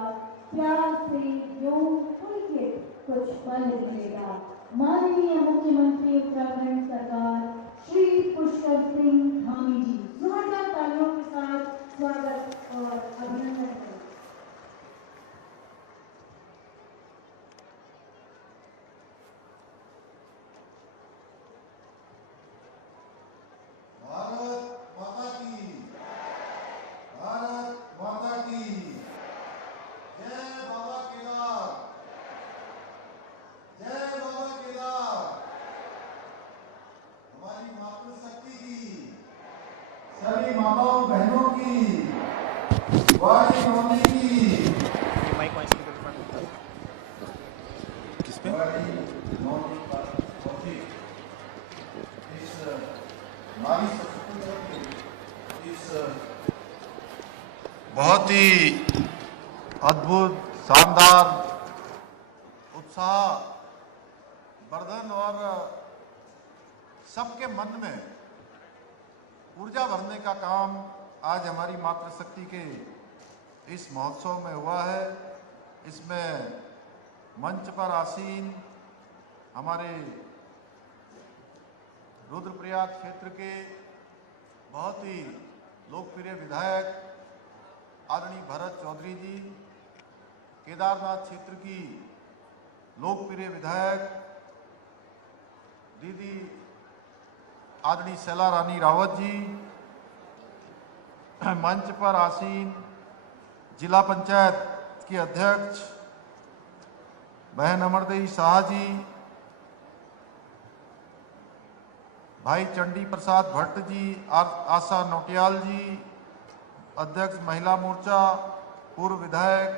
प्यार से यूं खुल के कुछ पल मिलेगा। माननीय मुख्यमंत्री उत्तराखंड सरकार श्री पुष्कर सिंह धामी जी, जोरदार तालियों के साथ स्वागत और अभिनंदन करें। सभी माताओं बहनों की, वाणी होने की, माइक वाइस किस पे वाणी होने पर होती इस नारी शक्ति की इस बहुत ही अद्भुत, शानदार, उत्साह वर्धन और सबके मन में ऊर्जा भरने का काम आज हमारी मातृशक्ति के इस महोत्सव में हुआ है। इसमें मंच पर आसीन हमारे रुद्रप्रयाग क्षेत्र के बहुत ही लोकप्रिय विधायक आदरणीय भरत चौधरी जी, केदारनाथ क्षेत्र की लोकप्रिय विधायक दीदी आदरणीय शैला रानी रावत जी, मंच पर आसीन जिला पंचायत की अध्यक्ष बहन अमरदेवी शाह जी, भाई चंडी प्रसाद भट्ट जी, आशा नोटियाल जी, अध्यक्ष महिला मोर्चा, पूर्व विधायक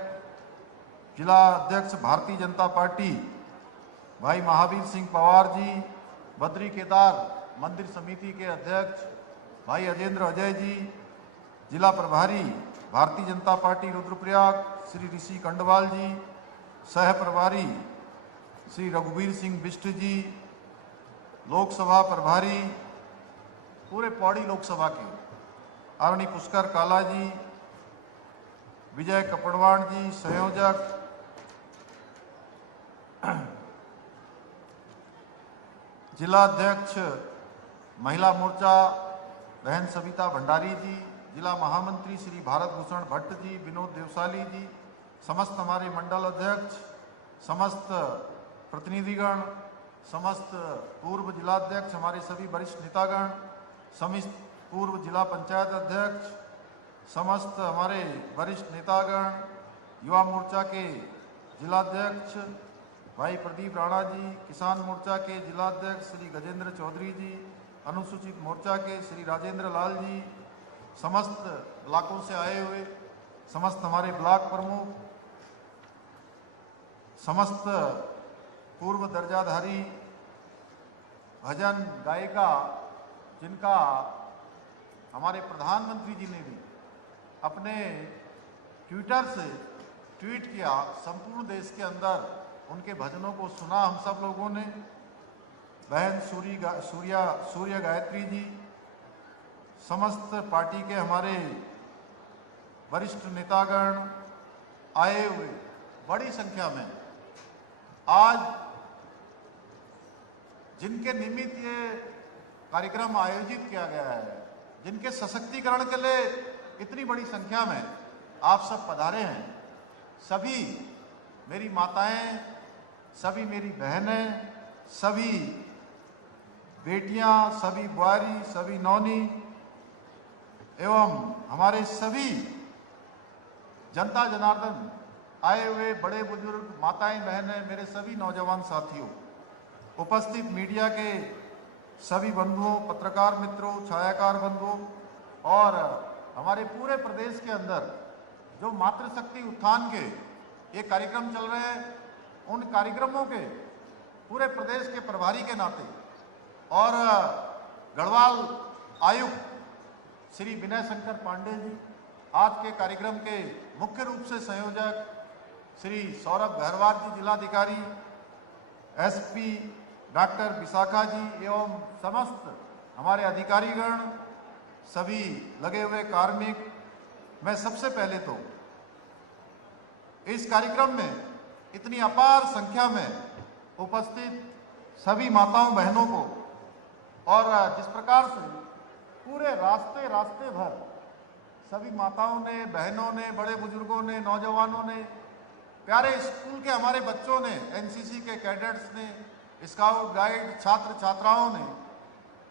जिला अध्यक्ष भारतीय जनता पार्टी भाई महावीर सिंह पवार जी, बद्री केदार मंदिर समिति के अध्यक्ष भाई अजेंद्र अजय जी, जिला प्रभारी भारतीय जनता पार्टी रुद्रप्रयाग श्री ऋषि कंडवाल जी, सह प्रभारी श्री रघुवीर सिंह बिष्ट जी, लोकसभा प्रभारी पूरे पौड़ी लोकसभा के आदरणीय पुष्कर काला जी, विजय कपड़वाण जी, संयोजक जिला अध्यक्ष महिला मोर्चा बहन सविता भंडारी जी, जिला महामंत्री श्री भारत भूषण भट्ट जी, विनोद देवसाली जी, समस्त हमारे मंडल अध्यक्ष, समस्त प्रतिनिधिगण, समस्त पूर्व जिलाध्यक्ष, हमारे सभी वरिष्ठ नेतागण, समस्त पूर्व जिला पंचायत अध्यक्ष, समस्त हमारे वरिष्ठ नेतागण, युवा मोर्चा के जिलाध्यक्ष भाई प्रदीप राणा जी, किसान मोर्चा के जिलाध्यक्ष श्री गजेंद्र चौधरी जी, अनुसूचित मोर्चा के श्री राजेंद्र लाल जी, समस्त ब्लॉकों से आए हुए समस्त हमारे ब्लॉक प्रमुख, समस्त पूर्व दर्जाधारी भजन गायिका जिनका हमारे प्रधानमंत्री जी ने भी अपने ट्विटर से ट्वीट किया, संपूर्ण देश के अंदर उनके भजनों को सुना हम सब लोगों ने। बहन सूर्या गायत्री जी, समस्त पार्टी के हमारे वरिष्ठ नेतागण आए हुए बड़ी संख्या में, आज जिनके निमित्त ये कार्यक्रम आयोजित किया गया है, जिनके सशक्तिकरण के लिए इतनी बड़ी संख्या में आप सब पधारे हैं, सभी मेरी माताएं, सभी मेरी बहनें, सभी बेटियां, सभी बुआरी, सभी नौनी एवं हमारे सभी जनता जनार्दन आए हुए बड़े बुजुर्ग, माताएं, बहनें, मेरे सभी नौजवान साथियों, उपस्थित मीडिया के सभी बंधुओं, पत्रकार मित्रों, छायाकार बंधुओं और हमारे पूरे प्रदेश के अंदर जो मातृशक्ति उत्थान के ये कार्यक्रम चल रहे हैं, उन कार्यक्रमों के पूरे प्रदेश के प्रभारी के नाते और गढ़वाल आयुक्त श्री विनय शंकर पांडे जी, आज के कार्यक्रम के मुख्य रूप से संयोजक श्री सौरभ गहरवार जी जिलाधिकारी, एसपी डॉक्टर विशाखा जी एवं समस्त हमारे अधिकारीगण, सभी लगे हुए कार्मिक, मैं सबसे पहले तो इस कार्यक्रम में इतनी अपार संख्या में उपस्थित सभी माताओं बहनों को, और जिस प्रकार से पूरे रास्ते भर सभी माताओं ने, बहनों ने, बड़े बुजुर्गों ने, नौजवानों ने, प्यारे स्कूल के हमारे बच्चों ने, एनसीसी के कैडेट्स ने, स्काउट गाइड छात्र छात्राओं ने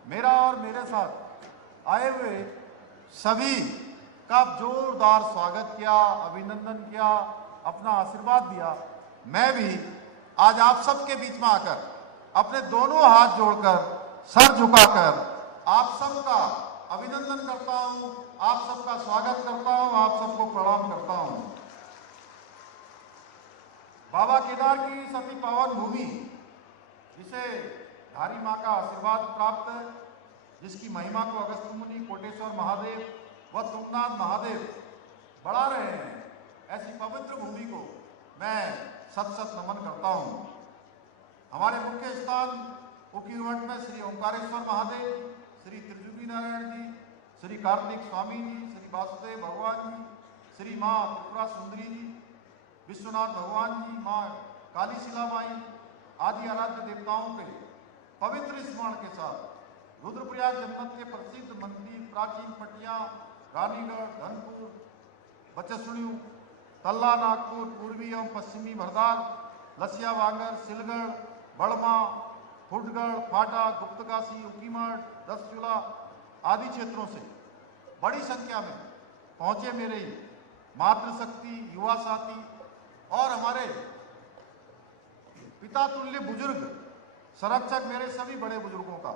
मेरा और मेरे साथ आए हुए सभी का जोरदार स्वागत किया, अभिनंदन किया, अपना आशीर्वाद दिया। मैं भी आज आप सबके बीच में आकर अपने दोनों हाथ जोड़कर, सर झुकाकर आप सबका अभिनंदन करता हूं, आप सबका स्वागत करता हूं, आप सबको प्रणाम करता हूं। बाबा केदार की इस अति पावन भूमि, जिसे धारी मां का आशीर्वाद प्राप्त है, जिसकी महिमा को अगस्त मुनि, कोटेश्वर महादेव व तुंगनाथ महादेव बढ़ा रहे हैं, ऐसी पवित्र भूमि को मैं सत सत नमन करता हूं। हमारे मुख्य स्थान उकीवट में श्री ओंकारेश्वर महादेव, श्री त्रिजुगी नारायण जी, श्री कार्तिक स्वामी जी, श्री वासुदेव भगवान जी, श्री मां त्रिपुरा सुंदरी जी, विश्वनाथ भगवान जी, मां काली शिलाबाई आदि आराध्य देवताओं के पवित्र स्मरण के साथ रुद्रप्रयाग जनपद के प्रसिद्ध मंदिर, प्राचीन पटिया, रानीगढ़, धनपुर, बचसुणियों, तल्ला, नागपुर, पूर्वी एवं पश्चिमी भरदार, लसिया वांगर, सिलगढ़, बड़मा, फुटगढ़, फाटा, गुप्तकाशी, उकीमठ, दसचूला आदि क्षेत्रों से बड़ी संख्या में पहुंचे मेरे मातृशक्ति, युवा साथी और हमारे पिता तुल्य बुजुर्ग संरक्षक, मेरे सभी बड़े बुजुर्गों का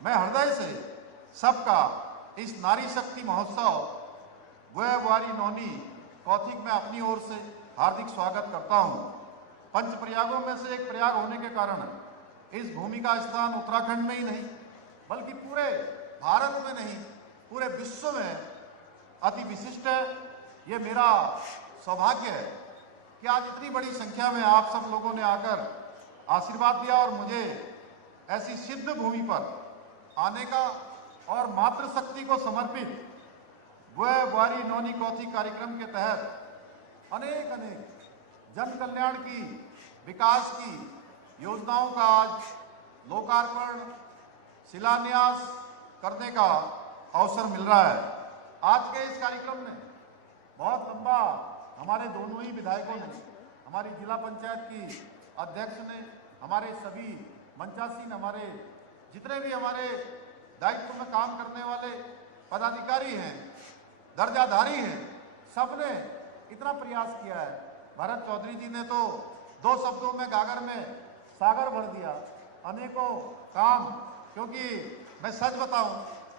मैं हृदय से सबका इस नारी शक्ति महोत्सव बुआरी नौनी कौथिक में अपनी ओर से हार्दिक स्वागत करता हूं। पंच प्रयागों में से एक प्रयाग होने के कारण इस भूमि का स्थान उत्तराखंड में ही नहीं बल्कि पूरे भारत में नहीं, पूरे विश्व में अति विशिष्ट है। ये मेरा सौभाग्य है कि आज इतनी बड़ी संख्या में आप सब लोगों ने आकर आशीर्वाद दिया और मुझे ऐसी सिद्ध भूमि पर आने का और मातृशक्ति को समर्पित बुआरी नौनी कौथिक कार्यक्रम के तहत अनेक जन कल्याण की, विकास की योजनाओं का आज लोकार्पण, शिलान्यास करने का अवसर मिल रहा है। आज के इस कार्यक्रम में बहुत लंबा हमारे दोनों ही विधायकों ने, हमारी जिला पंचायत की अध्यक्ष ने, हमारे सभी मंचासीन, हमारे जितने भी हमारे दायित्व में काम करने वाले पदाधिकारी हैं, दर्जाधारी हैं, सबने इतना प्रयास किया है। भरत चौधरी जी ने तो 2 शब्दों में गागर में सागर भर दिया, अनेकों काम, क्योंकि मैं सच बताऊं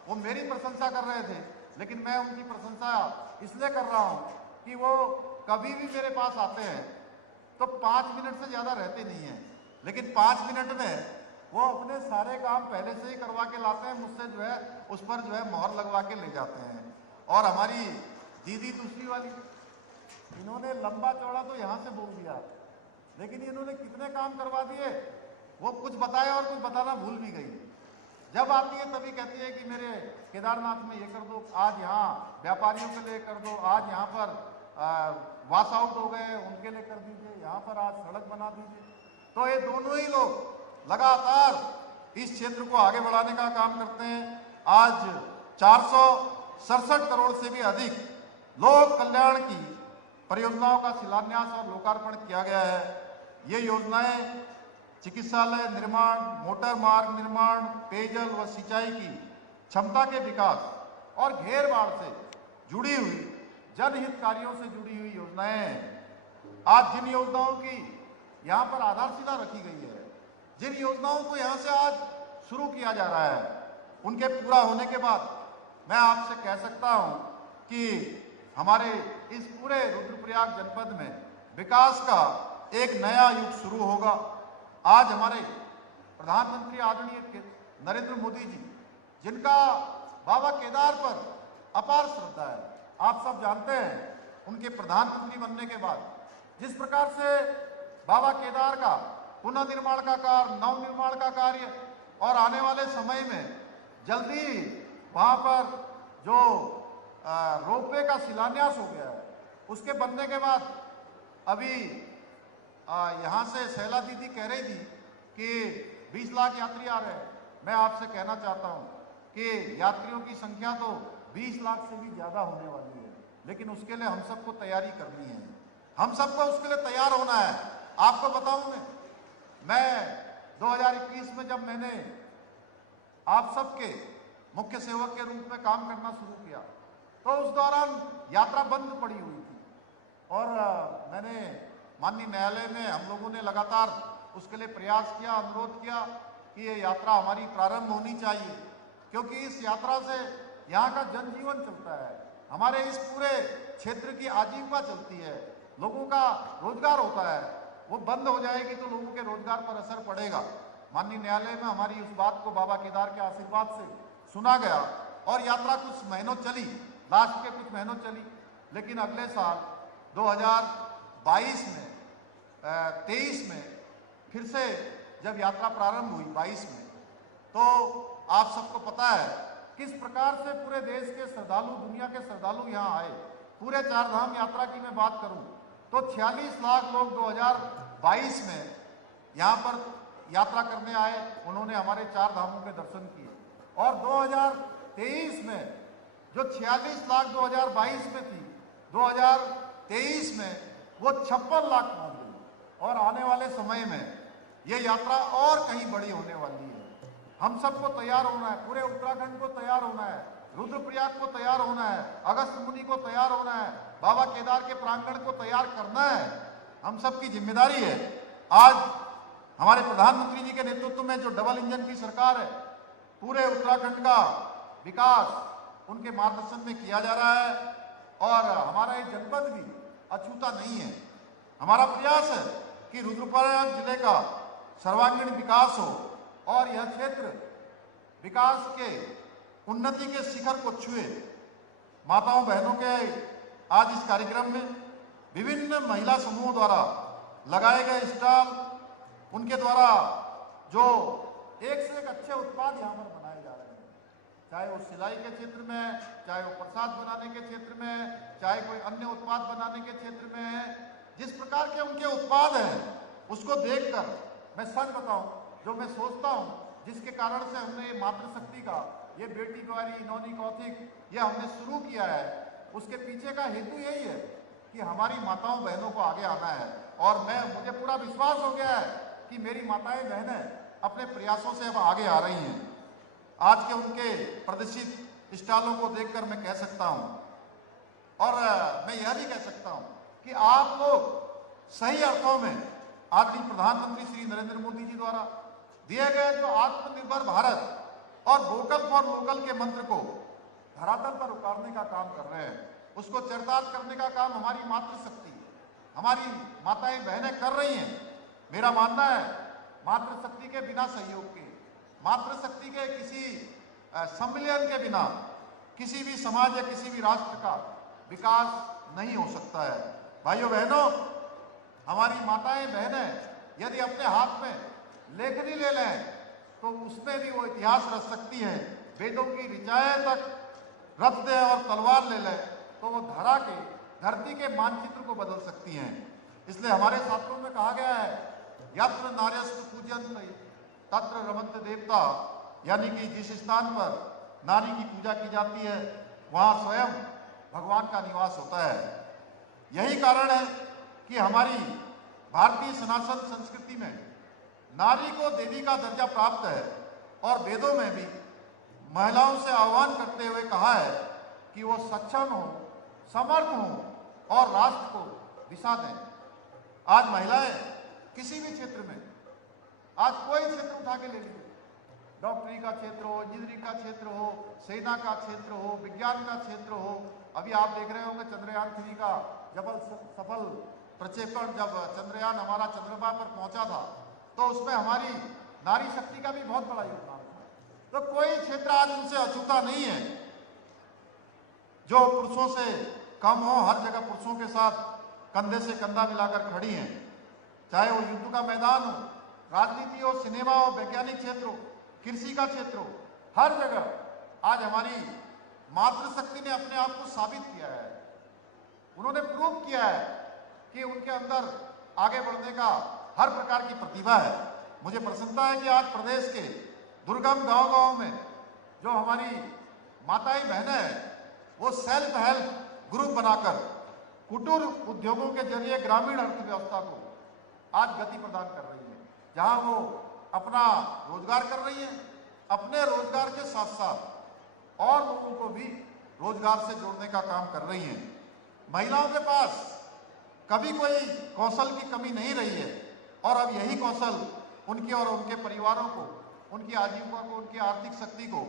वो मेरी प्रशंसा कर रहे थे, लेकिन मैं उनकी प्रशंसा इसलिए कर रहा हूं कि वो कभी भी मेरे पास आते हैं तो 5 मिनट से ज़्यादा रहते नहीं हैं, लेकिन 5 मिनट में वो अपने सारे काम पहले से ही करवा के लाते हैं, मुझसे जो है उस पर जो है मोहर लगवा के ले जाते हैं। और हमारी दीदी दूसरी वाली, इन्होंने लंबा चौड़ा तो यहाँ से बोल दिया, लेकिन इन्होंने कितने काम करवा दिए वो कुछ बताया और कुछ बताना भूल भी गई। जब आती है तभी कहती है कि मेरे केदारनाथ में ये कर दो, आज यहाँ व्यापारियों के लिए कर दो, आज यहाँ पर वाश आउट हो गए उनके लिए कर दीजिए, यहाँ पर आज सड़क बना दीजिए। तो ये दोनों ही लोग लगातार इस क्षेत्र को आगे बढ़ाने का काम करते हैं। आज 467 करोड़ से भी अधिक लोक कल्याण की परियोजनाओं का शिलान्यास और लोकार्पण किया गया है। ये योजनाएं चिकित्सालय निर्माण, मोटर मार्ग निर्माण, पेयजल व सिंचाई की क्षमता के विकास और घेर बाढ़ से जुड़ी हुई जनहित कार्यों से जुड़ी हुई योजनाएं हैं। आज जिन योजनाओं की यहाँ पर आधारशिला रखी गई है, जिन योजनाओं को यहाँ से आज शुरू किया जा रहा है, उनके पूरा होने के बाद मैं आपसे कह सकता हूँ कि हमारे इस पूरे रुद्रप्रयाग जनपद में विकास का एक नया युग शुरू होगा। आज हमारे प्रधानमंत्री आदरणीय नरेंद्र मोदी जी, जिनका बाबा केदार पर अपार श्रद्धा है, आप सब जानते हैं, उनके प्रधानमंत्री बनने के बाद जिस प्रकार से बाबा केदार का पुनर्निर्माण का कार्य, नवनिर्माण का कार्य और आने वाले समय में जल्दी वहां पर जो रोपवे का शिलान्यास हो गया है, उसके बनने के बाद अभी यहाँ से शैला दीदी कह रही थी कि 20 लाख यात्री आ रहे हैं। मैं आपसे कहना चाहता हूँ कि यात्रियों की संख्या तो 20 लाख से भी ज्यादा होने वाली है, लेकिन उसके लिए हम सबको तैयारी करनी है, हम सबको उसके लिए तैयार होना है। आपको बताऊं मैं 2021 में जब मैंने आप सबके मुख्य सेवक के रूप में काम करना शुरू किया तो उस दौरान यात्रा बंद पड़ी हुई थी और मैंने माननीय न्यायालय में हम लोगों ने लगातार उसके लिए प्रयास किया, अनुरोध किया कि ये यात्रा हमारी प्रारंभ होनी चाहिए, क्योंकि इस यात्रा से यहाँ का जनजीवन चलता है, हमारे इस पूरे क्षेत्र की आजीविका चलती है, लोगों का रोजगार होता है। वो बंद हो जाएगी तो लोगों के रोजगार पर असर पड़ेगा। माननीय न्यायालय में हमारी उस बात को बाबा केदार के आशीर्वाद से सुना गया और यात्रा कुछ महीनों चली, लास्ट के कुछ महीनों चली, लेकिन अगले साल 2022 में 23 में फिर से जब यात्रा प्रारंभ हुई 22 में, तो आप सबको पता है किस प्रकार से पूरे देश के श्रद्धालु, दुनिया के श्रद्धालु यहाँ आए। पूरे चारधाम यात्रा की मैं बात करूं तो 46 लाख लोग 2022 में यहाँ पर यात्रा करने आए, उन्होंने हमारे चार धामों के दर्शन किए। और 2023 में जो 46 लाख 2022 में थी, 2023 में वो 56 लाख पहुंच गई और आने वाले समय में ये यात्रा और कहीं बड़ी होने वाली है। हम सबको तैयार होना है, पूरे उत्तराखंड को तैयार होना है, रुद्रप्रयाग को तैयार होना है, अगस्त मुनि को तैयार होना है, बाबा केदार के प्रांगण को तैयार करना है। हम सबकी जिम्मेदारी है। आज हमारे प्रधानमंत्री जी के नेतृत्व में जो डबल इंजन की सरकार है, पूरे उत्तराखंड का विकास उनके मार्गदर्शन में किया जा रहा है और हमारा ये जनपद भी अछूता नहीं है। हमारा प्रयास है कि रुद्रप्रयाग जिले का सर्वांगीण विकास हो और यह क्षेत्र विकास के उन्नति के शिखर को छुए। माताओं बहनों के आज इस कार्यक्रम में विभिन्न महिला समूहों द्वारा लगाए गए स्टॉल, उनके द्वारा जो एक से एक अच्छे उत्पाद यहाँ पर बनाए जा रहे हैं, चाहे वो सिलाई के क्षेत्र में, चाहे वो प्रसाद बनाने के क्षेत्र में, चाहे कोई अन्य उत्पाद बनाने के क्षेत्र में है। जिस प्रकार के उनके उत्पाद हैं उसको देखकर मैं सच बताऊं, जो मैं सोचता हूं, जिसके कारण से हमने ये मातृशक्ति का, ये बेटी द्वारी नौनी कौथिक ये हमने शुरू किया है, उसके पीछे का हेतु यही है कि हमारी माताओं बहनों को आगे आना है। और मुझे पूरा विश्वास हो गया है कि मेरी माताएं बहनें अपने प्रयासों से अब आगे आ रही हैं। आज के उनके प्रदर्शित स्टॉलों को देखकर मैं कह सकता हूं और मैं यह भी कह सकता हूं कि आप लोग सही अर्थों में आदरणीय प्रधानमंत्री श्री नरेंद्र मोदी जी द्वारा दिए गए जो आत्मनिर्भर भारत और वोकल फॉर लोकल के मंत्र को धरातल पर उतारने का काम कर रहे हैं, उसको चरितार्थ करने का काम हमारी मातृशक्ति, हमारी माताएं बहनें कर रही हैं। मेरा मानना है मातृशक्ति के बिना सहयोग के, मातृशक्ति के किसी सम्मिलन के बिना किसी भी समाज या किसी भी राष्ट्र का विकास नहीं हो सकता है। भाइयों बहनों, हमारी माताएं बहनें यदि अपने हाथ में लेखनी ले लें तो उसमें भी वो इतिहास रच सकती है। वेदों की ऋचाएं तक रच दें और तलवार ले लें तो वो धरती के मानचित्र को बदल सकती हैं। इसलिए हमारे शास्त्रों में कहा गया है, यत्र नार्यस्तु पूज्यन्ते तत्र रमन्ते देवता, यानी कि जिस स्थान पर नारी की पूजा की जाती है वहां स्वयं भगवान का निवास होता है। यही कारण है कि हमारी भारतीय सनातन संस्कृति में नारी को देवी का दर्जा प्राप्त है और वेदों में भी महिलाओं से आह्वान करते हुए कहा है कि वो सक्षम हो, समर्थ हो और राष्ट्र को दिशा दें। आज महिलाएं किसी भी क्षेत्र में, आज कोई क्षेत्र उठा के ले लीजिए, डॉक्टरी का क्षेत्र हो, इंजीनियरिंग का क्षेत्र हो, सेना का क्षेत्र हो, विज्ञान का क्षेत्र हो। अभी आप देख रहे होंगे चंद्रयान 3 का जब सफल प्रक्षेपण, जब चंद्रयान हमारा चंद्रमा पर पहुंचा था तो उसमें हमारी नारी शक्ति का भी बहुत बड़ा योगदान था। तो कोई क्षेत्र आज उनसे अछूता नहीं है जो पुरुषों से कम हो। हर जगह पुरुषों के साथ कंधे से कंधा मिलाकर खड़ी हैं। चाहे वो युद्ध का मैदान हो, राजनीति हो, सिनेमा हो, वैज्ञानिक क्षेत्र हो, कृषि का क्षेत्र हो, हर जगह आज हमारी मातृशक्ति ने अपने आप को साबित किया है। उन्होंने प्रूव किया है कि उनके अंदर आगे बढ़ने का हर प्रकार की प्रतिभा है। मुझे प्रसन्नता है कि आज प्रदेश के दुर्गम गांव-गांव में जो हमारी माताएं बहनें हैं, वो सेल्फ हेल्प ग्रुप बनाकर कुटीर उद्योगों के जरिए ग्रामीण अर्थव्यवस्था को आज गति प्रदान कर रही है, जहां वो अपना रोजगार कर रही है। अपने रोजगार के साथ साथ और लोगों को भी रोजगार से जोड़ने का काम कर रही हैं। महिलाओं के पास कभी कोई कौशल की कमी नहीं रही है और अब यही कौशल उनकी और उनके परिवारों को, उनकी आजीविका को, उनकी आर्थिक शक्ति को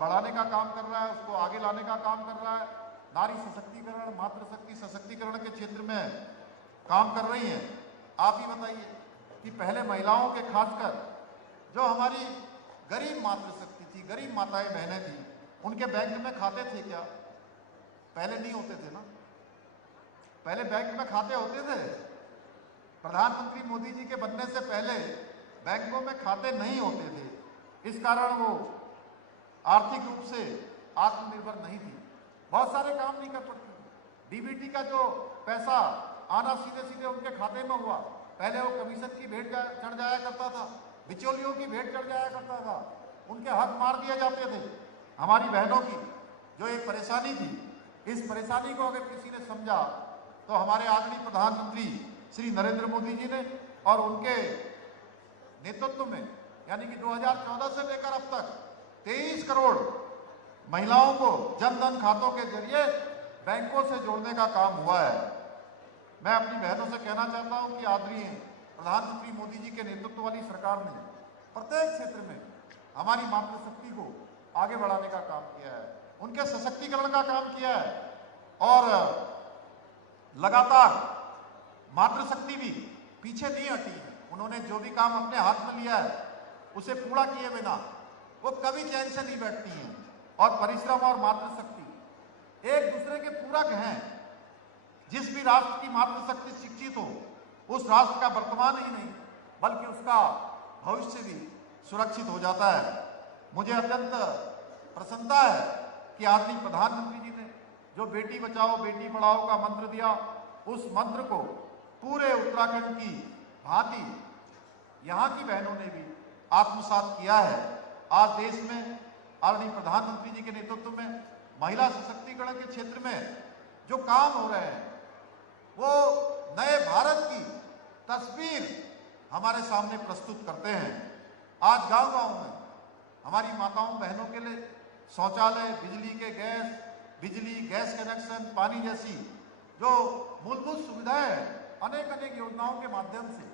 बढ़ाने का काम कर रहा है, उसको आगे लाने का काम कर रहा है। नारी सशक्तिकरण, मातृशक्ति सशक्तिकरण के क्षेत्र में काम कर रही हैं। आप ही बताइए कि पहले महिलाओं के खासकर जो हमारी गरीब मातृशक्ति थी, गरीब माताएं बहनें थी, उनके बैंक में खाते थे क्या? पहले नहीं होते थे ना। पहले बैंक में खाते होते थे। प्रधानमंत्री मोदी जी के बनने से पहले बैंकों में खाते नहीं होते थे। इस कारण वो आर्थिक रूप से आत्मनिर्भर नहीं थी, बहुत सारे काम नहीं कर पाती। डीबीटी का जो पैसा आना सीधे सीधे उनके खाते में हुआ। पहले वो कमीशन की भेंट चढ़ जाया करता था, बिचौलियों की भेंट चढ़ जाया करता था, उनके हक मार दिए जाते थे। हमारी बहनों की जो एक परेशानी थी, इस परेशानी को अगर किसी ने समझा तो हमारे आदरणीय प्रधानमंत्री श्री नरेंद्र मोदी जी ने और उनके नेतृत्व में, यानी कि 2014 से लेकर अब तक 23 करोड़ महिलाओं को जन धन खातों के जरिए बैंकों से जोड़ने का काम हुआ है। मैं अपनी बहनों से कहना चाहता हूं कि आदरणीय प्रधानमंत्री मोदी जी के नेतृत्व वाली सरकार ने प्रत्येक क्षेत्र में हमारी मातृशक्ति को आगे बढ़ाने का काम किया है, उनके सशक्तिकरण का काम किया है और लगातार मातृशक्ति भी पीछे नहीं हटी है। उन्होंने जो भी काम अपने हाथ में लिया है उसे पूरा किए बिना वो कभी चैन से नहीं बैठती हैं और परिश्रम और मातृशक्ति एक दूसरे के पूरक हैं। जिस भी राष्ट्र की मातृशक्ति शिक्षित हो, उस राष्ट्र का वर्तमान ही नहीं बल्कि उसका भविष्य भी सुरक्षित हो जाता है। मुझे अत्यंत प्रसन्नता है कि आदरणीय प्रधानमंत्री जी ने जो बेटी बचाओ बेटी पढ़ाओ का मंत्र दिया, उस मंत्र को पूरे उत्तराखंड की भांति यहाँ की बहनों ने भी आत्मसात किया है। आज देश में आदरणीय प्रधानमंत्री जी के नेतृत्व में महिला सशक्तिकरण के क्षेत्र में जो काम हो रहे हैं, वो नए भारत की तस्वीर हमारे सामने प्रस्तुत करते हैं। आज गांव-गांव में हमारी माताओं बहनों के लिए शौचालय, बिजली गैस कनेक्शन, पानी जैसी जो मूलभूत सुविधाएं हैं, अनेक योजनाओं के माध्यम से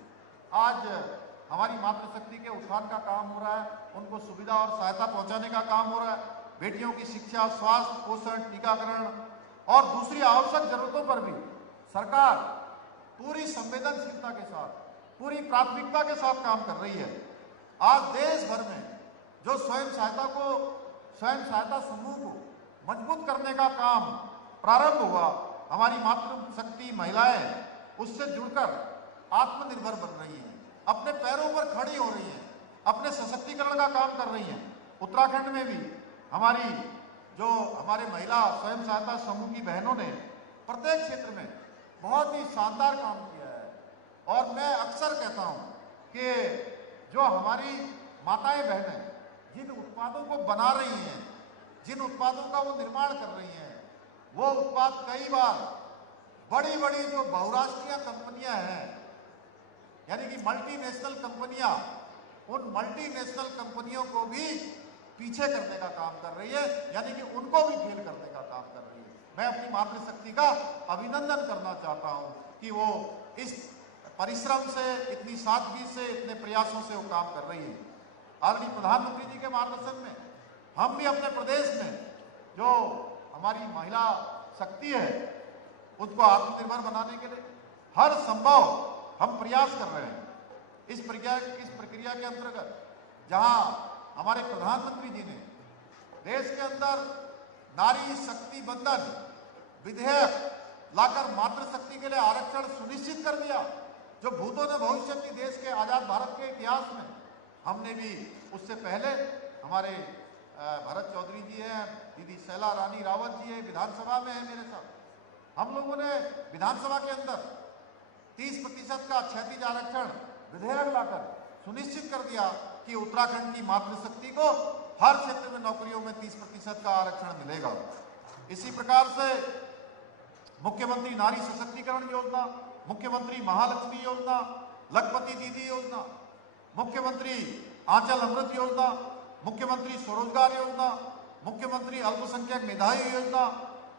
आज हमारी मातृशक्ति के उत्थान का काम हो रहा है, उनको सुविधा और सहायता पहुंचाने का काम हो रहा है। बेटियों की शिक्षा, स्वास्थ्य, पोषण, टीकाकरण और दूसरी आवश्यक जरूरतों पर भी सरकार पूरी संवेदनशीलता के साथ, पूरी प्राथमिकता के साथ काम कर रही है। आज देश भर में जो स्वयं सहायता समूह को मजबूत करने का काम प्रारंभ हुआ, हमारी मातृशक्ति महिलाएं उससे जुड़कर आत्मनिर्भर बन रही हैं, अपने पैरों पर खड़ी हो रही हैं, अपने सशक्तिकरण का काम कर रही हैं। उत्तराखंड में भी हमारे महिला स्वयं सहायता समूह की बहनों ने प्रत्येक क्षेत्र में बहुत ही शानदार काम किया है। और मैं अक्सर कहता हूं कि जो हमारी माताएं बहनें जिन उत्पादों को बना रही हैं, जिन उत्पादों का वो निर्माण कर रही हैं, वो उत्पाद कई बार बड़ी बड़ी जो बहुराष्ट्रीय कंपनियां हैं, यानी कि मल्टीनेशनल कंपनियां, उन मल्टीनेशनल कंपनियों को भी पीछे करने का काम कर रही है, यानी कि उनको भी फेल करने का काम कर रही है। मैं अपनी मातृशक्ति का अभिनंदन करना चाहता हूं कि वो इस परिश्रम से, इतनी सादगी से, इतने प्रयासों से वो काम कर रही है। आदरणीय प्रधानमंत्री जी के मार्गदर्शन में हम भी अपने प्रदेश में जो हमारी महिला शक्ति है उसको आत्मनिर्भर बनाने के लिए हर संभव हम प्रयास कर रहे हैं। इस प्रक्रिया के अंतर्गत जहां हमारे प्रधानमंत्री जी ने देश के अंदर नारी शक्ति बंधन विधेयक लाकर मातृशक्ति के लिए आरक्षण सुनिश्चित कर दिया, जो भूतों ने भविष्य की देश के आजाद भारत के इतिहास में हमने भी उससे पहले हमारे भरत चौधरी जी हैं, दीदी शैला रानी रावत जी है, विधानसभा में है मेरे साथ, हम लोगों ने विधानसभा के अंदर 30% का क्षैतिज आरक्षण विधेयक लाकर सुनिश्चित कर दिया कि उत्तराखंड की मातृशक्ति को हर क्षेत्र में नौकरियों में 30% का आरक्षण मिलेगा। इसी प्रकार से मुख्यमंत्री नारी सशक्तिकरण योजना, मुख्यमंत्री महालक्ष्मी योजना, लखपति दीदी योजना, मुख्यमंत्री आंचल अमृत योजना, मुख्यमंत्री स्वरोजगार योजना, मुख्यमंत्री अल्पसंख्यक मेधावी योजना,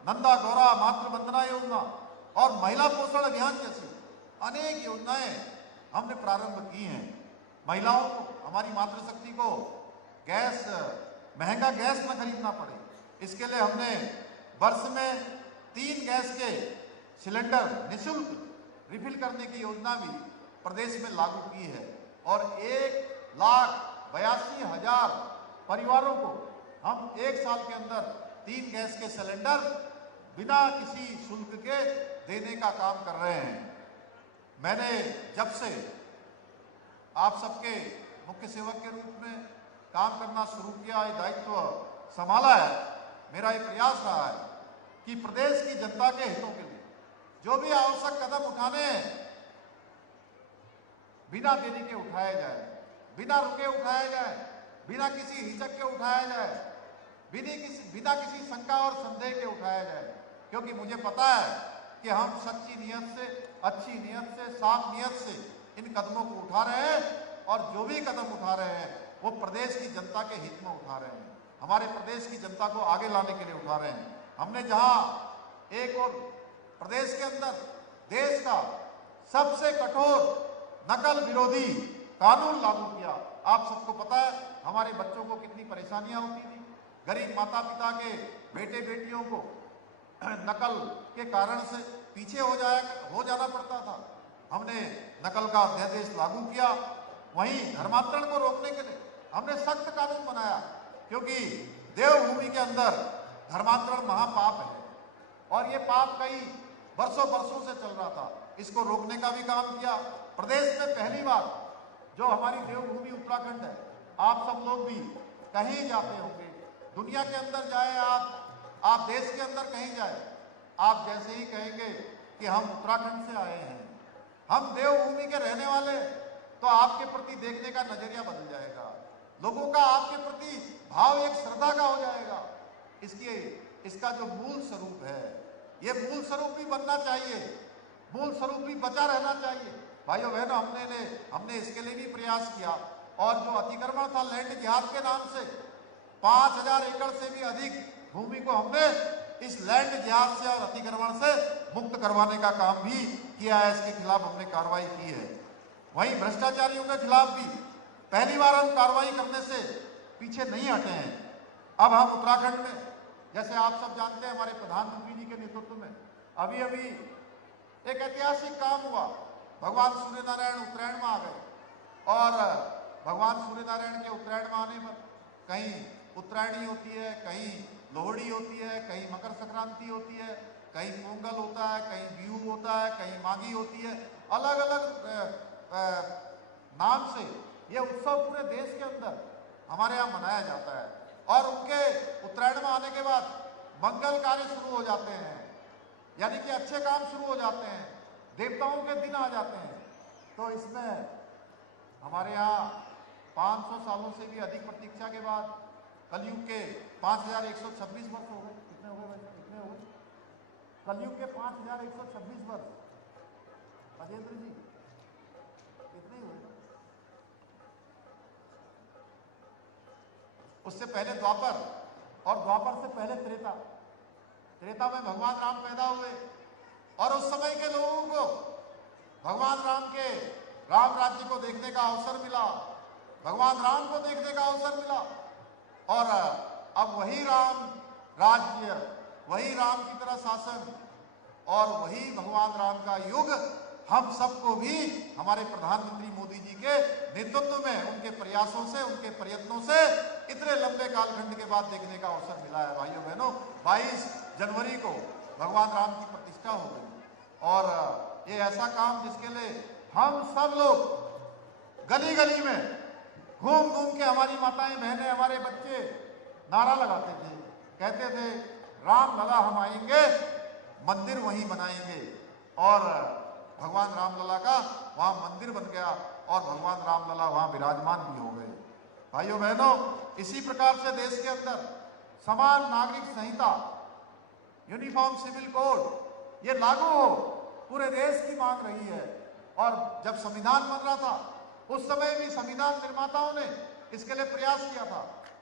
नंदा गौरा मातृ वंदना योजना और महिला पोषण अभियान जैसी अनेक योजनाएं हमने प्रारंभ की हैं। महिलाओं को, हमारी मातृशक्ति को गैस, महंगा गैस न खरीदना पड़े, इसके लिए हमने वर्ष में 3 गैस के सिलेंडर निःशुल्क रिफिल करने की योजना भी प्रदेश में लागू की है और 1,82,000 परिवारों को हम 1 साल के अंदर 3 गैस के सिलेंडर बिना किसी शुल्क के देने का काम कर रहे हैं। मैंने जब से आप सबके मुख्य सेवक के रूप में काम करना शुरू किया, ये दायित्व संभाला है, मेरा ये प्रयास रहा है कि प्रदेश की जनता के हितों के लिए जो भी आवश्यक कदम उठाने हैं बिना देरी के उठाया जाए, बिना रुके उठाया जाए, बिना किसी हिचक के उठाया जाए, बिना किसी शंका और संदेह के उठाया जाए, क्योंकि मुझे पता है कि हम सच्ची नीयत से, अच्छी नीयत से, साफ नीयत से इन कदमों को उठा रहे हैं और जो भी कदम उठा रहे हैं वो प्रदेश की जनता के हित में उठा रहे हैं, हमारे प्रदेश की जनता को आगे लाने के लिए उठा रहे हैं। हमने जहां एक और प्रदेश के अंदर देश का सबसे कठोर नकल विरोधी कानून लागू किया, आप सबको पता है हमारे बच्चों को कितनी परेशानियां होती थी, गरीब माता पिता के बेटे बेटियों को नकल के कारण से पीछे हो जाना पड़ता था। हमने नकल का अध्यादेश लागू किया। वहीं धर्मांतरण को रोकने के लिए हमने सख्त कानून बनाया, क्योंकि देवभूमि के अंदर धर्मांतरण महापाप है और ये पाप कई वर्षों से चल रहा था, इसको रोकने का भी काम किया। प्रदेश में पहली बार जो हमारी देवभूमि उत्तराखंड है, आप सब लोग भी कहीं जाते होंगे, दुनिया के अंदर जाए आप देश के अंदर कहीं जाए, आप जैसे ही कहेंगे कि हम उत्तराखंड से आए हैं, हम देवभूमि के रहने वाले, तो आपके प्रति देखने का नजरिया बदल जाएगा, लोगों का आपके प्रति भाव एक श्रद्धा का हो जाएगा। इसका जो मूल स्वरूप है, ये मूल स्वरूप भी बनना चाहिए, मूल स्वरूप भी बचा रहना चाहिए। भाइयों बहनों, हमने इसके लिए भी प्रयास किया और जो अतिक्रमण था लैंड जिहाद के नाम से 5000 एकड़ से भी अधिक भूमि को हमने इस लैंड जिहाद से और अतिक्रमण से मुक्त करवाने का काम भी किया है, इसके खिलाफ हमने कार्रवाई की है। वहीं भ्रष्टाचारियों के खिलाफ भी पहली बार हम कार्रवाई करने से पीछे नहीं हटे हैं। अब हम उत्तराखंड में, जैसे आप सब जानते हैं, हमारे प्रधानमंत्री जी के नेतृत्व में अभी एक ऐतिहासिक काम हुआ। भगवान सूर्य नारायण उत्तरायण में आ गए और भगवान सूर्य नारायण के उत्तरायण में आने पर कहीं उत्तरायणी होती है, कहीं लोहड़ी होती है, कहीं मकर संक्रांति होती है, कहीं पोंगल होता है, कहीं बिहू होता है, कहीं माघी होती है, अलग अलग नाम से ये उत्सव पूरे देश के अंदर हमारे यहाँ मनाया जाता है। और उनके उत्तरायण में आने के बाद मंगल कार्य शुरू हो जाते हैं, यानी कि अच्छे काम शुरू हो जाते हैं, देवताओं के दिन आ जाते हैं। तो इसमें हमारे यहाँ 500 सालों से भी अधिक प्रतीक्षा के बाद कलयुग के 5126 वर्ष हो गए। कितने हो गए? कितने हो गए? कलयुग के 5126 वर्ष। अजेंद्र जी कितने हुए? उससे पहले द्वापर और द्वापर से पहले त्रेता में भगवान राम पैदा हुए और उस समय के लोगों को भगवान राम के राम राज्य को देखने का अवसर मिला, भगवान राम को देखने का अवसर मिला और अब वही राम राज्य, वही राम की तरह शासन और वही भगवान राम का युग हम सबको भी हमारे प्रधानमंत्री मोदी जी के नेतृत्व में, उनके प्रयासों से, उनके प्रयत्नों से इतने लंबे कालखंड के बाद देखने का अवसर मिला है। भाइयों बहनों, 22 जनवरी को भगवान राम की प्रतिष्ठा हो गई। और ये ऐसा काम जिसके लिए हम सब लोग गली गली में घूम घूम के, हमारी माताएं बहनें हमारे बच्चे नारा लगाते थे, कहते थे राम लला हम आएंगे, मंदिर वहीं बनाएंगे। और भगवान रामलला का वहां मंदिर बन गया और भगवान रामलला वहां विराजमान भी हो गए। भाइयों बहनों, इसी प्रकार से देश के अंदर समान नागरिक संहिता, यूनिफॉर्म सिविल कोड, ये लागू हो, पूरे देश की मांग रही है। और जब संविधान बन रहा था उस समय भी संविधान निर्माताओं ने इसके लिए प्रयास किया था,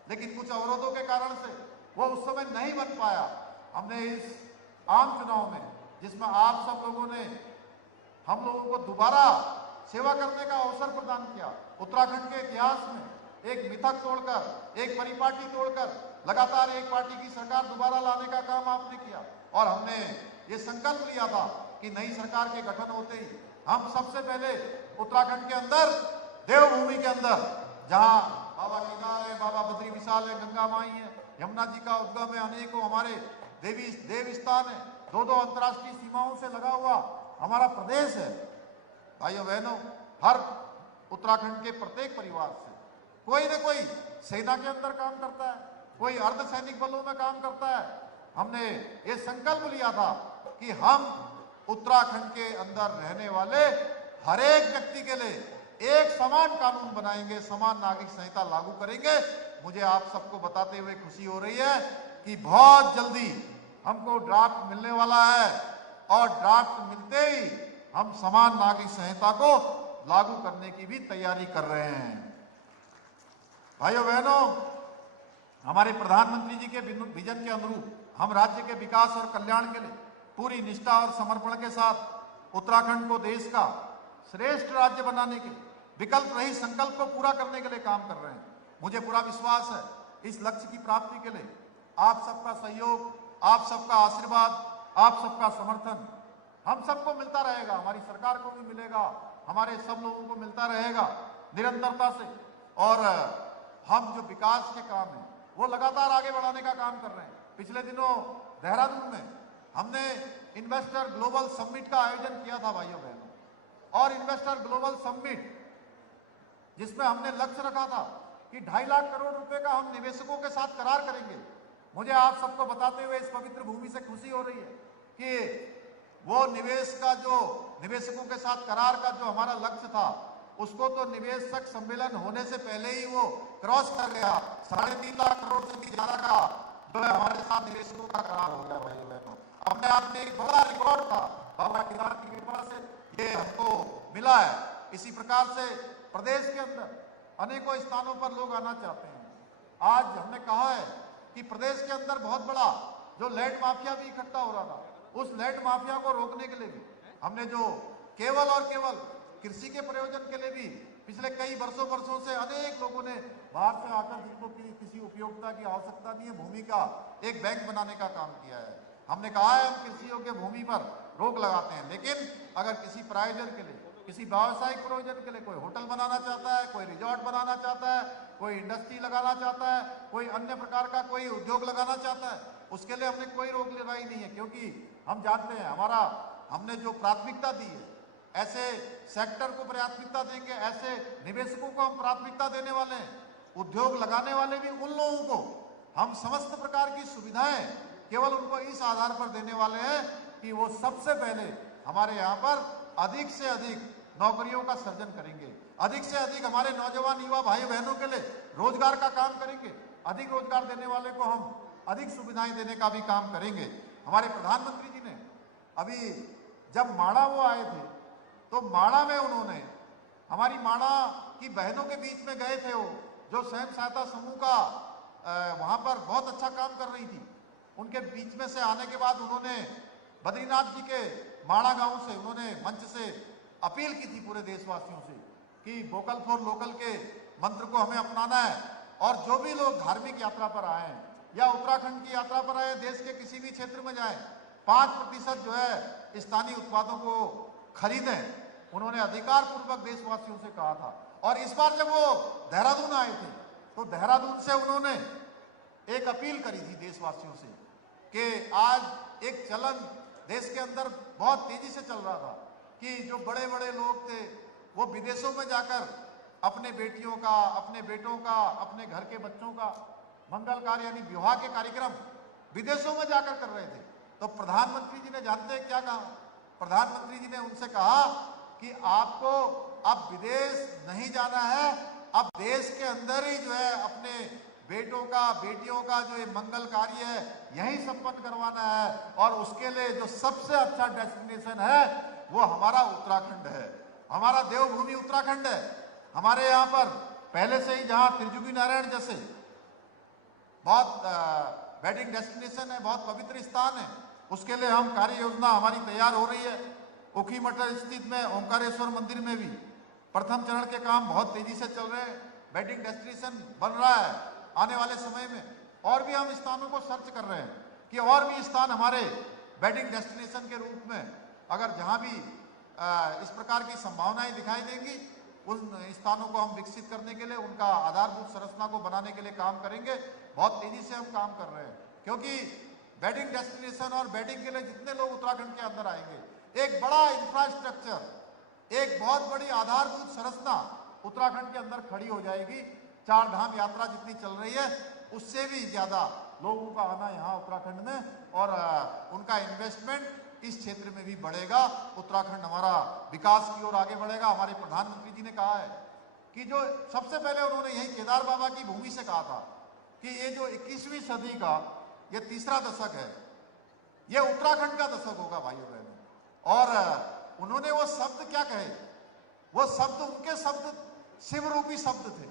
लेकिन कुछ अवरोधों के कारण से वो उस समय नहीं बन पाया। हमने इस आम चुनाव में, जिसमें आप सब लोगों ने हम लोगों को दोबारा सेवा करने का अवसर प्रदान किया, उत्तराखंड के इतिहास में एक मिथक तोड़कर, एक परिपाटी तोड़कर लगातार एक पार्टी की सरकार दोबारा लाने का काम आपने किया। और हमने ये संकल्प लिया था कि नई सरकार के गठन होते ही हम सबसे पहले उत्तराखंड के अंदर, देवभूमि के अंदर, जहां बाबा केदार है, बाबा बद्री विशाल है, गंगा माई है, यमुना जी का उद्गम है, अनेकों हमारे देव स्थान है, दो अंतर्राष्ट्रीय सीमाओं से लगा हुआ हमारा प्रदेश है। भाइयों बहनों, हर उत्तराखंड के प्रत्येक परिवार से कोई न कोई सेना के अंदर काम करता है, कोई अर्धसैनिक बलों में काम करता है। हमने ये संकल्प लिया था कि हम उत्तराखंड के अंदर रहने वाले हर एक व्यक्ति के लिए एक समान कानून बनाएंगे, समान नागरिक संहिता लागू करेंगे। मुझे आप सबको बताते हुए खुशी हो रही है कि बहुत जल्दी हमको ड्राफ्ट मिलने वाला है और ड्राफ्ट मिलते ही हम समान नागरिक संहिता को लागू करने की भी तैयारी कर रहे हैं। भाइयों बहनों, हमारे प्रधानमंत्री जी के विजन के अनुरूप हम राज्य के विकास और कल्याण के लिए पूरी निष्ठा और समर्पण के साथ उत्तराखंड को देश का श्रेष्ठ राज्य बनाने के विकल्प रहित संकल्प को पूरा करने के लिए काम कर रहे हैं। मुझे पूरा विश्वास है इस लक्ष्य की प्राप्ति के लिए आप सबका सहयोग, आप सबका आशीर्वाद, आप सबका समर्थन हम सबको मिलता रहेगा, हमारी सरकार को भी मिलेगा, हमारे सब लोगों को मिलता रहेगा निरंतरता से। और हम जो विकास के काम है वो लगातार आगे बढ़ाने का काम कर रहे हैं। पिछले दिनों देहरादून में हमने इन्वेस्टर ग्लोबल समिट का आयोजन किया था भाइयों बहनों, और इन्वेस्टर ग्लोबल समिट जिसमें हमने लक्ष्य रखा था कि 2.5 लाख करोड़ रुपए का हम निवेशकों के साथ करार करेंगे। मुझे आप सबको बताते हुए इस पवित्र भूमि से खुशी हो रही है कि वो निवेश का जो निवेशकों के साथ करार का जो हमारा लक्ष्य था उसको तो निवेशक सम्मेलन होने से पहले ही वो क्रॉस कर गया। 3.5 लाख करोड़ से भी ज्यादा का जो है हमारे साथ निवेशकों का करार हो गया भाई बहनों। अपने आप में एक बड़ा रिकॉर्ड था, बाबा केदार की कृपा से ये हमको मिला है। इसी प्रकार से प्रदेश के अंदर अनेकों स्थानों पर लोग आना चाहते हैं। आज हमने कहा है कि प्रदेश के अंदर बहुत बड़ा जो लैंड माफिया भी इकट्ठा हो रहा था, उस लैंड माफिया को रोकने के लिए भी हमने जो केवल और केवल कृषि के प्रयोजन के लिए भी पिछले कई वर्षों से अनेक लोगों ने बाहर से आकर जिनको किसी उपयोगिता की आवश्यकता नहीं है, भूमि का एक बैंक बनाने का काम किया है। हमने कहा है हम कृषि योग्य भूमि पर रोक लगाते हैं, लेकिन अगर किसी प्रयोजन के लिए, किसी व्यावसायिक प्रयोजन के लिए कोई होटल बनाना चाहता है, कोई रिजॉर्ट बनाना चाहता है, कोई इंडस्ट्री लगाना चाहता है, कोई अन्य प्रकार का कोई उद्योग लगाना चाहता है, उसके लिए हमने कोई रोक लगाई नहीं है। क्योंकि हम जानते हैं हमने जो प्राथमिकता दी है, ऐसे सेक्टर को प्राथमिकता देंगे, ऐसे निवेशकों को हम प्राथमिकता देने वाले हैं, उद्योग लगाने वाले भी उन लोगों को हम समस्त प्रकार की सुविधाएं केवल उनको इस आधार पर देने वाले हैं कि वो सबसे पहले हमारे यहाँ पर अधिक से अधिक नौकरियों का सृजन करेंगे, अधिक से अधिक हमारे नौजवान युवा भाई बहनों के लिए रोजगार का काम करेंगे, अधिक रोजगार देने वाले को हम अधिक सुविधाएं देने का भी काम करेंगे। हमारे प्रधानमंत्री जी ने अभी जब माणा वो आए थे तो माणा में उन्होंने हमारी माणा की बहनों के बीच में गए थे, वो जो स्वयं सहायता समूह का वहां पर बहुत अच्छा काम कर रही थी, उनके बीच में से आने के बाद उन्होंने बद्रीनाथ जी के माणा गांव से उन्होंने मंच से अपील की थी पूरे देशवासियों से कि वोकल फॉर लोकल के मंत्र को हमें अपनाना है। और जो भी लोग धार्मिक यात्रा पर आए हैं या उत्तराखंड की यात्रा पर आए, देश के किसी भी क्षेत्र में जाएं, 5% जो है स्थानीय उत्पादों को खरीदें। उन्होंने अधिकार पूर्वक देशवासियों से कहा था। और इस बार जब वो देहरादून आए थे तो देहरादून से उन्होंने एक अपील करी थी देशवासियों से कि आज एक चलन देश के अंदर बहुत तेजी से चल रहा था कि जो बड़े बड़े लोग थे वो विदेशों में जाकर अपने बेटियों का, अपने बेटों का, अपने घर के बच्चों का मंगल कार्य यानी विवाह के कार्यक्रम विदेशों में जाकर कर रहे थे। तो प्रधानमंत्री जी ने जानते हैं क्या कहा? प्रधानमंत्री जी ने उनसे कहा कि आपको अब विदेश नहीं जाना है, अब देश के अंदर ही जो है अपने बेटों का, बेटियों का जो ये मंगल कार्य है यही संपन्न करवाना है। और उसके लिए जो सबसे अच्छा डेस्टिनेशन है वो हमारा उत्तराखंड है, हमारा देवभूमि उत्तराखंड है। हमारे यहाँ पर पहले से ही जहाँ त्रिजुगी नारायण जैसे बहुत वेडिंग डेस्टिनेशन है, बहुत पवित्र स्थान है, उसके लिए हम कार्य योजना हमारी तैयार हो रही है। उखी मटर स्थित में ओंकारेश्वर मंदिर में भी प्रथम चरण के काम बहुत तेजी से चल रहे हैं, वेडिंग डेस्टिनेशन बन रहा है। आने वाले समय में और भी हम स्थानों को सर्च कर रहे हैं कि और भी स्थान हमारे वेडिंग डेस्टिनेशन के रूप में अगर जहां भी इस प्रकार की संभावनाएं दिखाई देंगी उन स्थानों को हम विकसित करने के लिए, उनका आधारभूत संरचना को बनाने के लिए काम करेंगे। बहुत तेजी से हम काम कर रहे हैं क्योंकि वेडिंग डेस्टिनेशन और वेडिंग के लिए जितने लोग उत्तराखंड के अंदर आएंगे, एक बड़ा इंफ्रास्ट्रक्चर, एक बहुत बड़ी आधारभूत संरचना उत्तराखंड के अंदर खड़ी हो जाएगी। 4 धाम यात्रा जितनी चल रही है उससे भी ज्यादा लोगों का आना यहाँ उत्तराखंड में और उनका इन्वेस्टमेंट इस क्षेत्र में भी बढ़ेगा। उत्तराखंड हमारा विकास की ओर आगे बढ़ेगा। हमारे प्रधानमंत्री जी ने कहा है कि जो सबसे पहले उन्होंने यही केदार बाबा की भूमि से कहा था कि ये जो 21वीं सदी का ये तीसरा दशक है, ये उत्तराखंड का दशक होगा भाइयों बहनों। और उन्होंने वो शब्द क्या कहे, वो शब्द उनके शब्द शिव रूपी शब्द थे,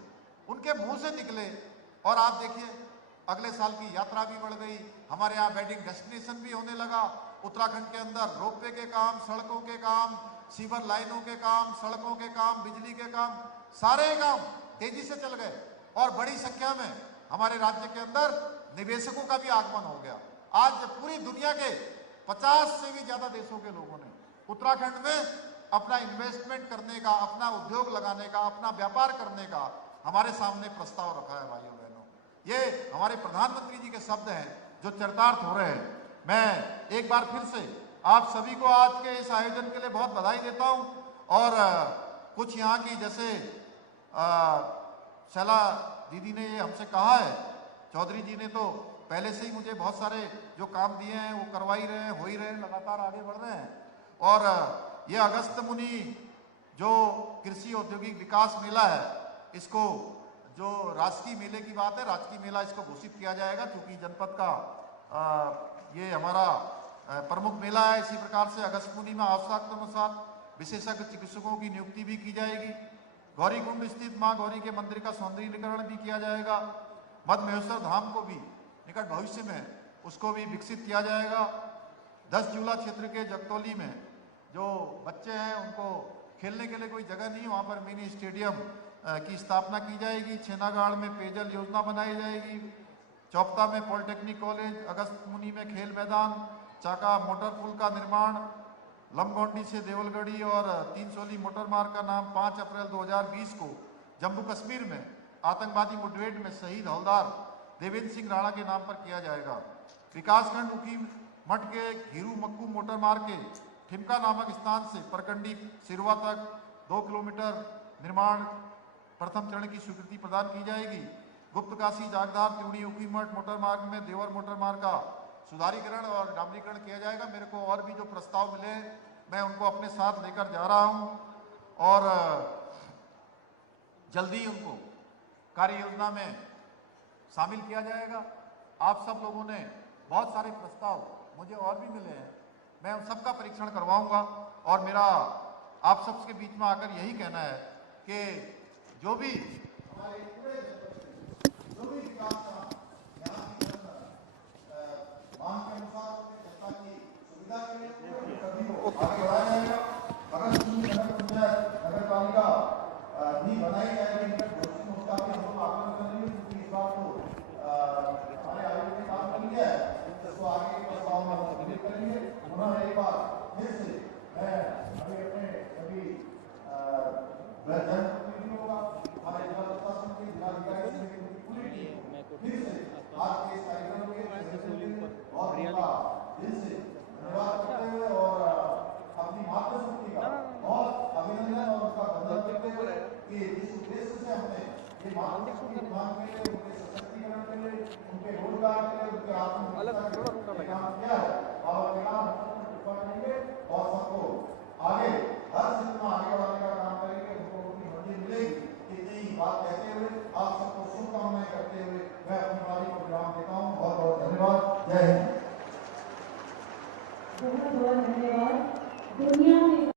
उनके मुंह से निकले। और आप देखिए अगले साल की यात्रा भी बढ़ गई, हमारे यहाँ वेडिंग डेस्टिनेशन भी होने लगा। उत्तराखंड के अंदर रोपवे के काम, सड़कों के काम, सीवर लाइनों के काम, सड़कों के काम, बिजली के काम, सारे काम तेजी से चल गए और बड़ी संख्या में हमारे राज्य के अंदर निवेशकों का भी आगमन हो गया। आज पूरी दुनिया के 50 से भी ज्यादा देशों के लोगों ने उत्तराखंड में अपना इन्वेस्टमेंट करने का, अपना उद्योग लगाने का, अपना व्यापार करने का हमारे सामने प्रस्ताव रखा है। भाइयों बहनों, ये हमारे प्रधानमंत्री जी के शब्द हैं जो चरितार्थ हो रहे हैं। मैं एक बार फिर से आप सभी को आज के इस आयोजन के लिए बहुत बधाई देता हूं। और कुछ यहाँ की जैसे शैला दीदी ने ये हमसे कहा है, चौधरी जी ने तो पहले से ही मुझे बहुत सारे जो काम दिए हैं वो करवा ही रहे हैं, हो ही रहे हैं, लगातार आगे बढ़ रहे हैं। और ये अगस्त मुनि जो कृषि औद्योगिक विकास मेला है, इसको जो राजकीय मेले की बात है, राजकीय मेला इसको घोषित किया जाएगा क्योंकि जनपद का ये हमारा प्रमुख मेला है। इसी प्रकार से अगस्त मुनि में आवश्यकता अनुसार विशेषज्ञ चिकित्सकों की नियुक्ति भी की जाएगी। गौरीकुंड स्थित मां गौरी के मंदिर का सौंदर्यीकरण भी किया जाएगा। मध्य महेश्वर धाम को भी निकट भविष्य में उसको भी विकसित किया जाएगा। 10 जिला क्षेत्र के जगतौली में जो बच्चे हैं उनको खेलने के लिए कोई जगह नहीं, वहाँ पर मिनी स्टेडियम की स्थापना की जाएगी। छेनागाड़ में पेयजल योजना बनाई जाएगी। चौपता में पॉलिटेक्निक कॉलेज, अगस्त मुनि में खेल मैदान, चाका मोटर पुल का निर्माण, लमगोंडी से देवलगढ़ी और तीनसोली मोटर मार्ग का नाम 5 अप्रैल 2020 को जम्मू कश्मीर में आतंकवादी मुठभेड़ में शहीद हवलदार देवेंद्र सिंह राणा के नाम पर किया जाएगा। विकासखंड उखी मठ के घीरू मक्कू मोटर मार्ग के ठिमका नामक स्थान से परकंडी सिरवा तक 2 किलोमीटर निर्माण प्रथम चरण की स्वीकृति प्रदान की जाएगी। गुप्त काशी जागदार त्रिवेणी उखी मठ मोटर मार्ग में देवर मोटर मार्ग का सुधारीकरण और डामरीकरण किया जाएगा। मेरे को और भी जो प्रस्ताव मिले मैं उनको अपने साथ लेकर जा रहा हूं और जल्दी उनको कार्य योजना में शामिल किया जाएगा। आप सब लोगों ने बहुत सारे प्रस्ताव मुझे और भी मिले हैं, मैं उन सबका परीक्षण करवाऊंगा। और मेरा आप सबके बीच में आकर यही कहना है कि जो भी हमारे पूरे जो भी विकास का यहाँ की मांग के अनुसार जनता की सुविधा के लिए सभी को आगे बढ़ाया जाएगा। अगर नगर पंचायत नगर पालिका नहीं बनाई जाएगी, उसका भी हम आकलन करेंगे क्योंकि इस बार तो हमारे आयोग ने काम कर लिया है, इसको आगे के प्रस्ताव में हम करेंगे। उन्होंने एक बार फिर से मैं अभी अपने सभी जनप्रतिनिधियों का, हमारे जिला प्रशासन के जिलाधिकारी पूरी टीम फिर से आज के इस कार्यक्रम के बहुत दिल से धन्यवाद करते हुए और अपनी मातृशक्ति का बहुत अभिनंदन और उसका वंदन करते हुए कि जिस उद्देश्य से हमने ये मातृशक्ति उत्थान के लिए, उनके सशक्तिकरण के लिए, उनके रोजगार के लिए, उनके आत्मनिर्भरता के लिए काम किया है, बाबा के नाम करेंगे और सबको आगे हर क्षेत्र में आगे बढ़ाने का काम करेंगे, उनको उनकी मंजिल मिलेगी। इतनी बात कहते हुए आप सबको शुभकामनाएं करते हुए मैं अपनी वाणी को विराम देता हूँ। बहुत बहुत धन्यवाद। जय हिंद। बहुत बहुत धन्यवाद। दुनिया में